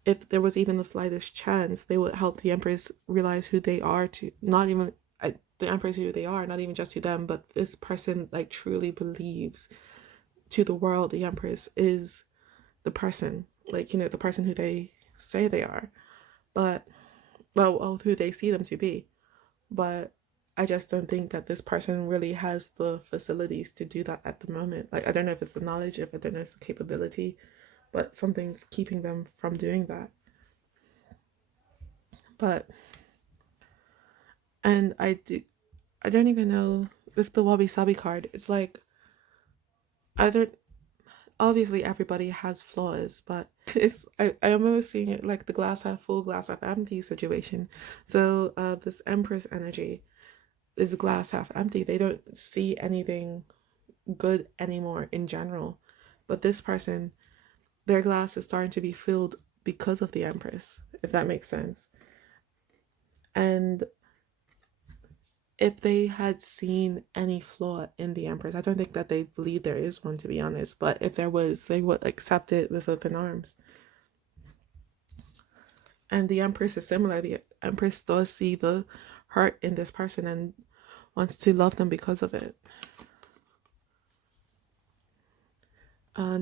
if there was even the slightest chance, they would help the Empress realize who they are, to not even the Empress who they are, not even just to them, but this person like truly believes to the world the Empress is the person, like, the person who they say they are, but who they see them to be. But I just don't think that this person really has the facilities to do that at the moment. Like, I don't know if it's the knowledge, if I don't know if it's the capability, but something's keeping them from doing that. But, and I don't even know with the Wabi Sabi card. It's like, I don't, obviously everybody has flaws, but I'm always seeing it like the glass half full, glass half empty situation. So this Empress energy is glass half empty. They don't see anything good anymore in general. But this person, their glass is starting to be filled because of the Empress, if that makes sense. And if they had seen any flaw in the Empress, I don't think that they believe there is one, to be honest. But if there was, they would accept it with open arms. And the Empress is similar. The Empress does see the hurt in this person and wants to love them because of it.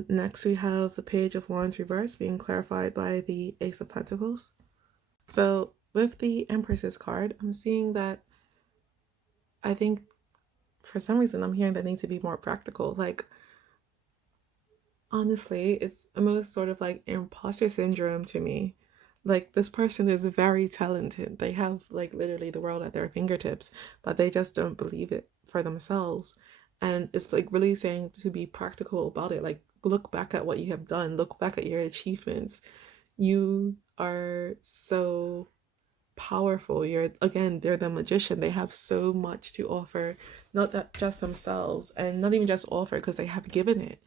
Next, we have the Page of Wands reverse being clarified by the Ace of Pentacles. So with the Empress's card, I'm seeing that I think for some reason I'm hearing that they need to be more practical. Like, honestly, it's almost sort of like imposter syndrome to me. Like, this person is very talented. They have like literally the world at their fingertips, but they just don't believe it for themselves. And it's like really saying to be practical about it. Like, look back at what you have done, look back at your achievements. You are so powerful. You're, again, they're the magician. They have so much to offer, not that just themselves, and not even just offer because they have given it,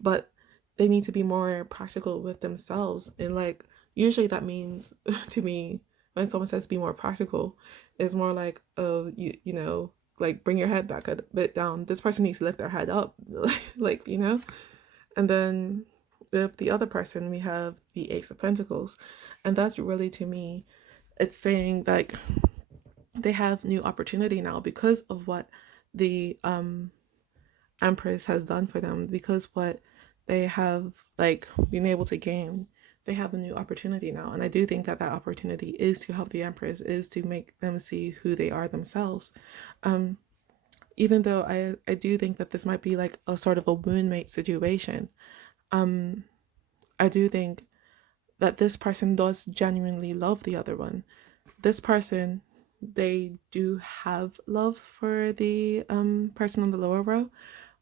but they need to be more practical with themselves. And like, usually that means to me, when someone says be more practical, is more like, oh, you know, like bring your head back a bit down. This person needs to lift their head up, like, you know. And then with the other person, we have the Ace of Pentacles, and that's really, to me, it's saying like they have new opportunity now because of what the Empress has done for them, because what they have like been able to gain. They have a new opportunity now, and I do think that that opportunity is to help the Empress, is to make them see who they are themselves. Even though I do think that this might be like a sort of a moonmate situation, I do think that this person does genuinely love the other one. This person, they do have love for the person on the lower row,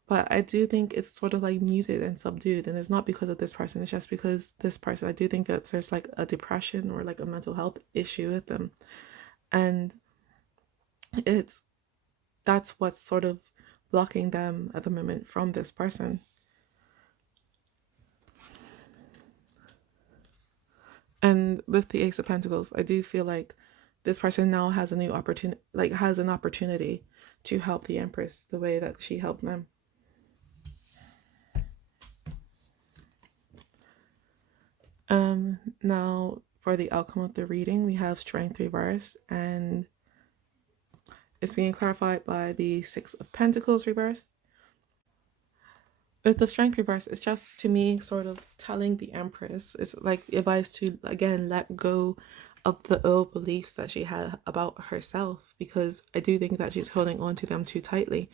but I do think it's sort of like muted and subdued, and it's not because of this person, it's just because this person, I do think that there's like a depression or like a mental health issue with them, and it's that's what's sort of blocking them at the moment from this person. And with the Ace of Pentacles, I do feel like this person now has a new opportunity, like has an opportunity to help the Empress the way that she helped them. Now for the outcome of the reading, we have Strength reversed, and it's being clarified by the Six of Pentacles reversed. With the Strength reverse, it's just, to me, sort of telling the Empress, it's like advice to, again, let go of the old beliefs that she had about herself, because I do think that she's holding on to them too tightly.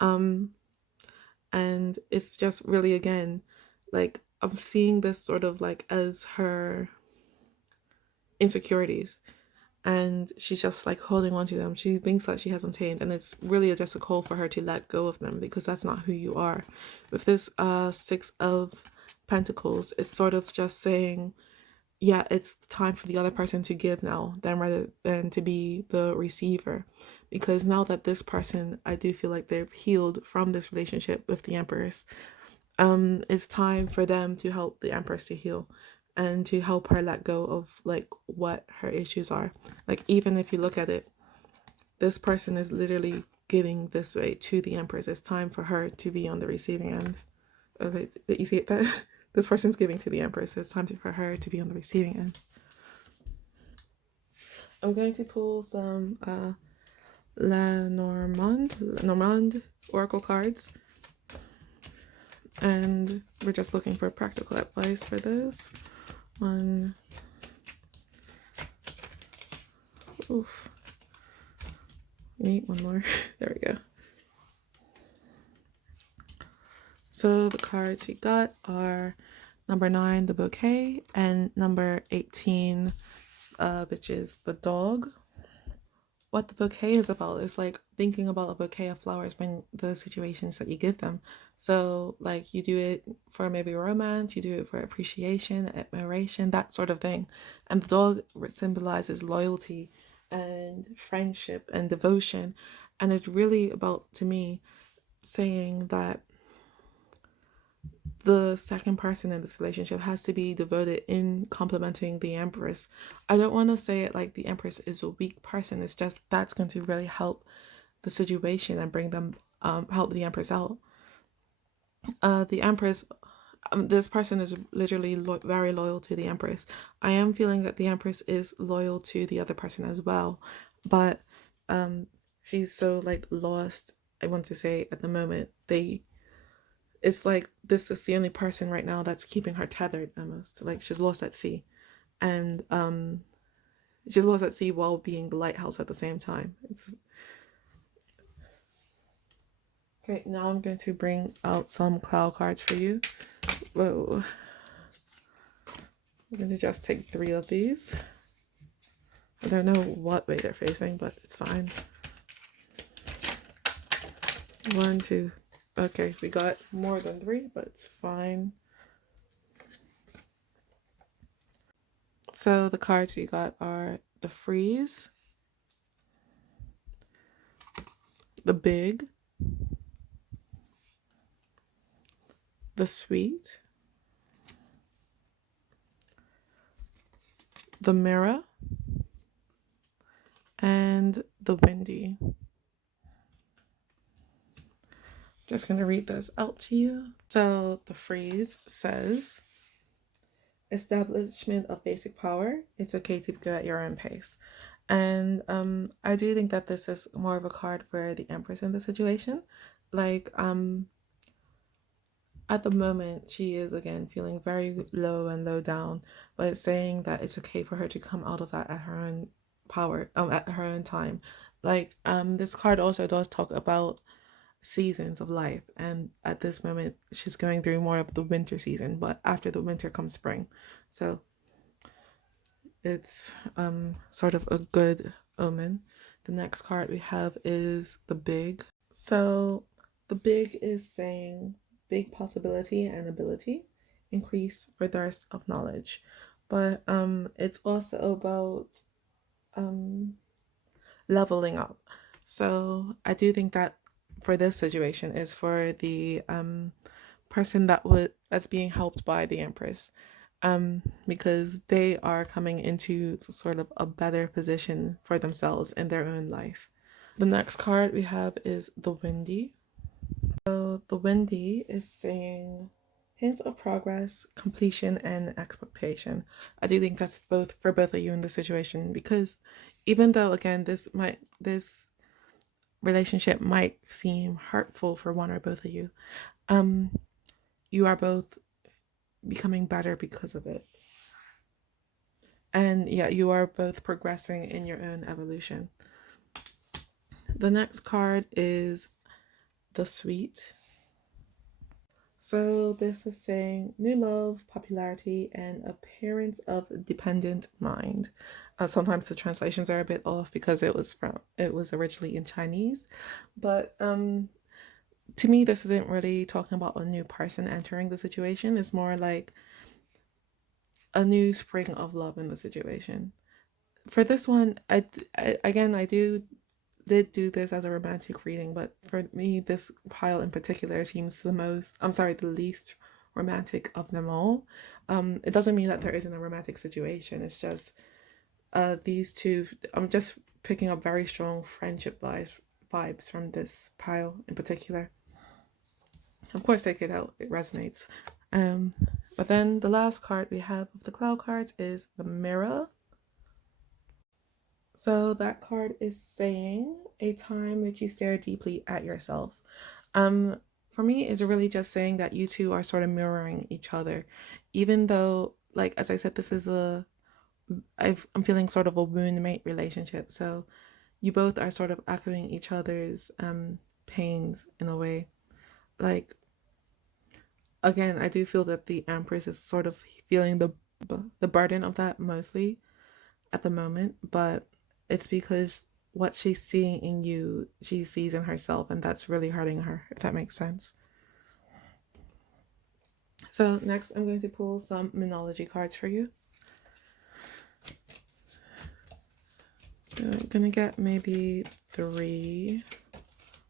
And it's just really, again, like I'm seeing this sort of like as her insecurities, and she's just like holding on to them. She thinks that she has them tamed, and it's really just a call for her to let go of them, because that's not who you are. With this Six of Pentacles, it's sort of just saying, yeah, it's time for the other person to give now, than rather than to be the receiver. Because now that this person, I do feel like they've healed from this relationship with the Empress, it's time for them to help the Empress to heal, and to help her let go of like what her issues are. Like, even if you look at it, this person is literally giving this way to the Empress. It's time for her to be on the receiving end. Okay, you see that? This person's giving to the Empress. It's time for her to be on the receiving end. I'm going to pull some Normand Oracle cards, and we're just looking for practical advice for this one. Oof. We need one more. There we go. So the cards she got are number 9, the bouquet, and number 18, which is the dog. What the bouquet is about is like thinking about a bouquet of flowers when the situations that you give them. So like you do it for maybe romance, you do it for appreciation, admiration, that sort of thing. And the dog symbolizes loyalty and friendship and devotion. And it's really about, to me, saying that the second person in this relationship has to be devoted in complimenting the Empress. I don't want to say it like the Empress is a weak person. It's just that's going to really help the situation and bring them, help the Empress out. The Empress, this person is literally very loyal to the Empress. I am feeling that the Empress is loyal to the other person as well, but she's so like lost, I want to say, at the moment. It's like this is the only person right now that's keeping her tethered, almost like she's lost at sea, and she's lost at sea while being the lighthouse at the same time. It's okay. Now I'm going to bring out some cloud cards for you. Whoa, I'm going to just take 3 of these. I don't know what way they're facing, but it's fine. 1, 2, Okay, we got more than 3, but it's fine. So the cards you got are the freeze, the big, the sweet, the mirror, and the windy. Just going to read this out to you. So the phrase says, establishment of basic power. It's okay to go at your own pace. And I do think that this is more of a card for the Empress in the situation. Like, at the moment, she is again feeling very low and low down, but it's saying that it's okay for her to come out of that at her own power, at her own time. Like, this card also does talk about seasons of life, and at this moment she's going through more of the winter season, but after the winter comes spring, so it's sort of a good omen. The next card we have is the big. So the big is saying big possibility and ability, increase for thirst of knowledge, but it's also about leveling up. So I do think that for this situation is for the person that's being helped by the Empress, because they are coming into sort of a better position for themselves in their own life. The next card we have is the Windy. So the Windy is saying hints of progress, completion, and expectation. I do think that's both for both of you in this situation, because even though again this relationship might seem hurtful for one or both of you, you are both becoming better because of it. And yeah, you are both progressing in your own evolution. The next card is the Sweet. So this is saying new love, popularity, and appearance of dependent mind. Sometimes the translations are a bit off because it was originally in Chinese, but to me this isn't really talking about a new person entering the situation. It's more like a new spring of love in the situation. For this one, I did do this as a romantic reading, but for me, this pile in particular seems the least romantic of them all. It doesn't mean that there isn't a romantic situation. It's just these two. I'm just picking up very strong friendship vibes from this pile in particular. Of course, take it out; it resonates. But then the last card we have of the cloud cards is the Mirror. So that card is saying a time which you stare deeply at yourself. For me, it's really just saying that you two are sort of mirroring each other, even though, like as I said, I'm feeling sort of a wound mate relationship. So you both are sort of echoing each other's pains in a way. Like again, I do feel that the Empress is sort of feeling the burden of that mostly at the moment, but it's because what she's seeing in you, she sees in herself, and that's really hurting her, if that makes sense. So next, I'm going to pull some Monology cards for you. So I'm gonna get maybe 3,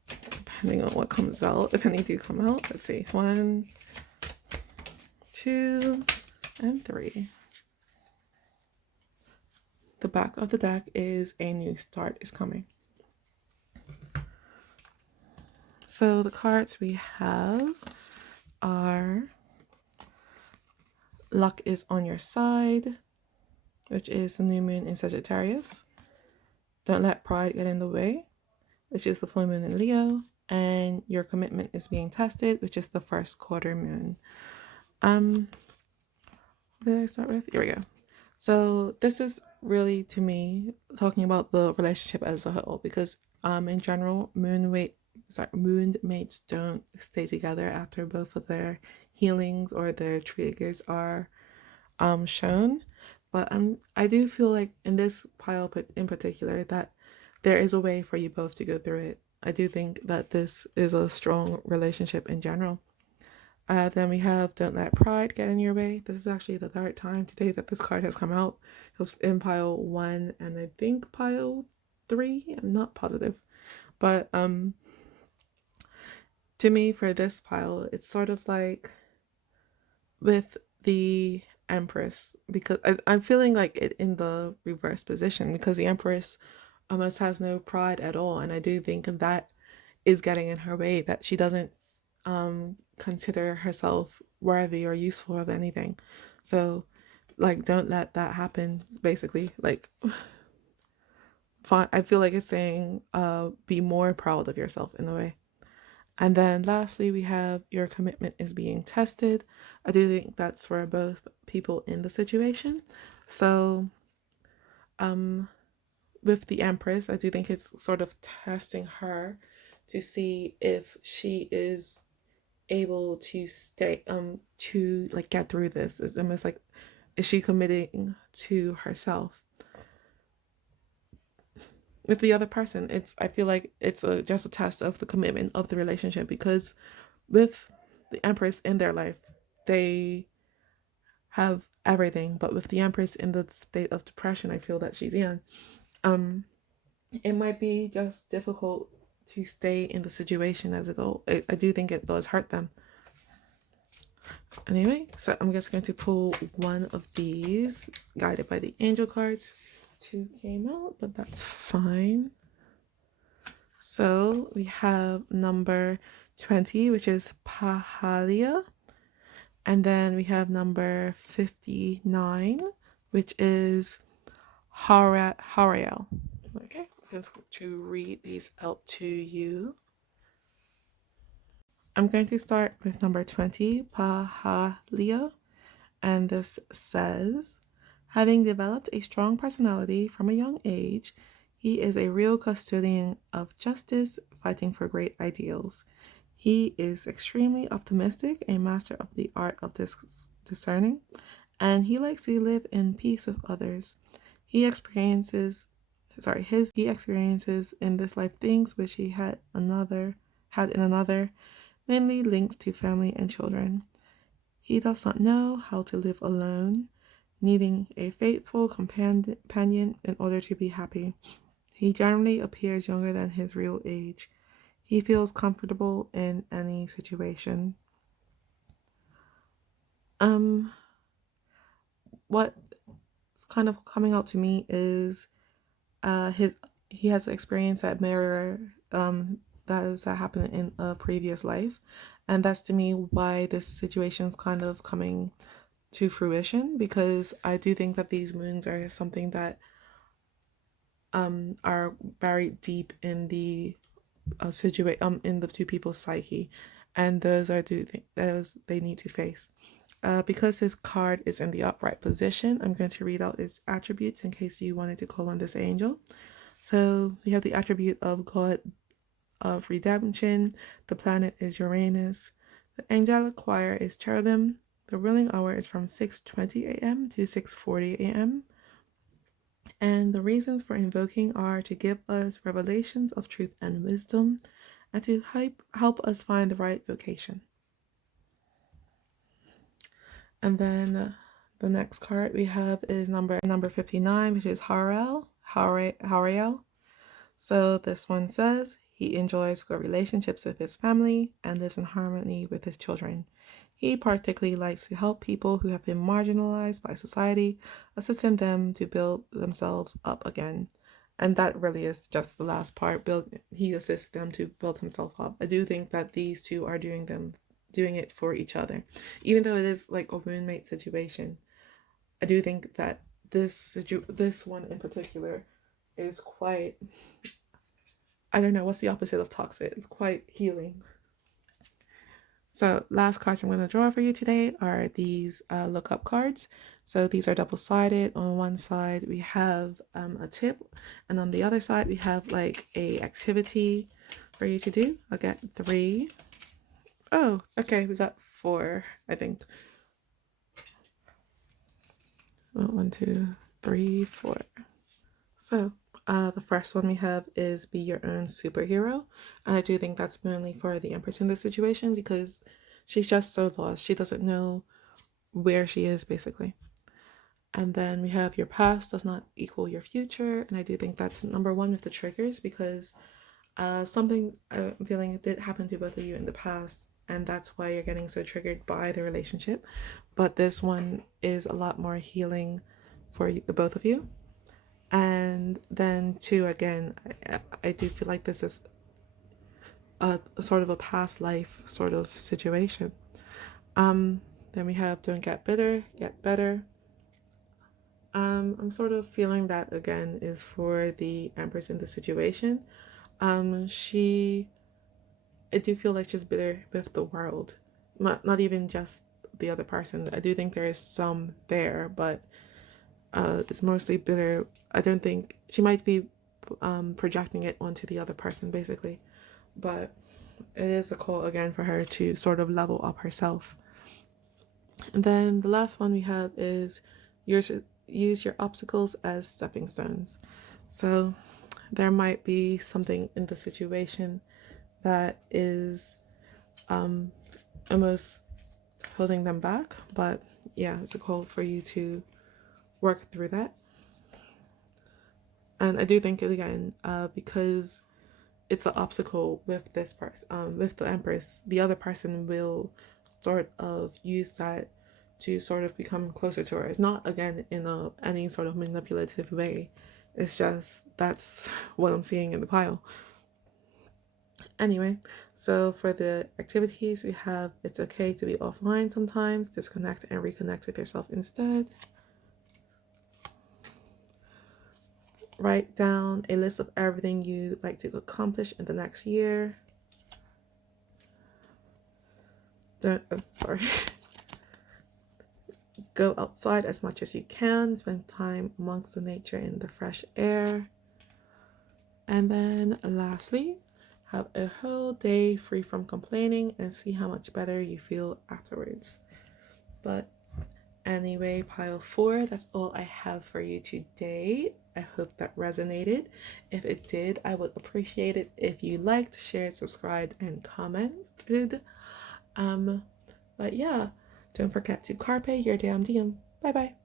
depending on what comes out. If any do come out, let's see. 1, 2, and 3. The back of the deck is a new start is coming. So the cards we have are Luck is on your side, which is the new moon in Sagittarius. Don't let pride get in the way, which is the full moon in Leo. And your commitment is being tested, which is the first quarter moon. Did I start with? Here we go. So this is really, to me, talking about the relationship as a whole, because in general, moon mates don't stay together after both of their healings or their triggers are shown. But I do feel like in this pile in particular that there is a way for you both to go through it. I do think that this is a strong relationship in general. Then we have Don't Let Pride Get in Your Way. This is actually the third time today that this card has come out. It was in pile 1 and I think pile 3. I'm not positive. But to me, for this pile, it's sort of like with the Empress, because I'm feeling like it in the reverse position, because the Empress almost has no pride at all. And I do think that is getting in her way, that she doesn't consider herself worthy or useful of anything. So like, don't let that happen, basically. Like, I feel like it's saying be more proud of yourself in a way. And then lastly, we have your commitment is being tested. I do think that's for both people in the situation. So with the Empress, I do think it's sort of testing her to see if she is able to stay to like get through this. It's almost like, is she committing to herself? With the other person, I feel like it's just a test of the commitment of the relationship, because with the Empress in their life, they have everything, but with the Empress in the state of depression I feel that she's in, it might be just difficult to stay in the situation as it all. I do think it does hurt them. Anyway, so I'm just going to pull one of these, guided by the angel cards. 2 came out, but that's fine. So we have number 20, which is Pahalia. And then we have number 59, which is Hariel. Okay, I'm just going to read these out to you. I'm going to start with number 20, Pahalia. And this says, having developed a strong personality from a young age, he is a real custodian of justice, fighting for great ideals. He is extremely optimistic, a master of the art of discerning, and he likes to live in peace with others. He experiences in this life things which he had in another, mainly linked to family and children. He does not know how to live alone, needing a faithful companion in order to be happy. He generally appears younger than his real age. He feels comfortable in any situation. What's kind of coming out to me is he has experience that mirror that happened in a previous life, and that's to me why this situation's kind of coming to fruition, because I do think that these wounds are something that are buried deep in the situation in the two people's psyche, and those they need to face. Because this card is in the upright position, I'm going to read out its attributes in case you wanted to call on this angel. So we have the attribute of God of redemption. The planet is Uranus. The angelic choir is cherubim. The ruling hour is from 6:20 a.m. to 6:40 a.m. And the reasons for invoking are to give us revelations of truth and wisdom, and to help us find the right vocation. And then the next card we have is number 59, which is Hariel. So this one says, he enjoys good relationships with his family and lives in harmony with his children. He particularly likes to help people who have been marginalized by society, assisting them to build themselves up again. And that really is just the last part. He assists them to build himself up. I do think that these two are doing it for each other. Even though it is like a roommate situation, I do think that this one in particular is quite, I don't know, what's the opposite of toxic? It's quite healing. So last cards I'm going to draw for you today are these lookup cards. So these are double-sided. On one side we have a tip, and on the other side we have like a activity for you to do. I'll get 3. Oh, okay, we got 4, I think. 1, 2, 3, 4. So The first one we have is be your own superhero. And I do think that's mainly for the Empress in this situation because she's just so lost. She doesn't know where she is, basically. And then we have your past does not equal your future. And I do think that's number one with the triggers because something I'm feeling it did happen to both of you in the past. And that's why you're getting so triggered by the relationship. But this one is a lot more healing for the both of you. And then two, again, I do feel like this is a sort of a past life sort of situation. Then we have don't get bitter, get better. I'm sort of feeling that again is for the Empress in the situation. She, I do feel like she's bitter with the world, not even just the other person. I do think there is some there, but it's mostly bitter. I don't think she might be projecting it onto the other person, basically. But it is a call again for her to sort of level up herself. And then the last one we have is use your obstacles as stepping stones. So there might be something in the situation that is almost holding them back. But yeah, it's a call for you to work through that. And I do think again, because it's an obstacle with this person, with the Empress, the other person will sort of use that to sort of become closer to her. It's not again in any sort of manipulative way. It's just that's what I'm seeing in the pile. Anyway, so for the activities we have, it's okay to be offline sometimes, disconnect and reconnect with yourself instead. Write down a list of everything you'd like to accomplish in the next year. Sorry. Go outside as much as you can. Spend time amongst the nature in the fresh air. And then lastly, have a whole day free from complaining and see how much better you feel afterwards. But anyway, pile 4, that's all I have for you today. I hope that resonated. If it did, I would appreciate it if you liked, shared, subscribed, and commented. But yeah, don't forget to carpe your damn diem. Bye bye.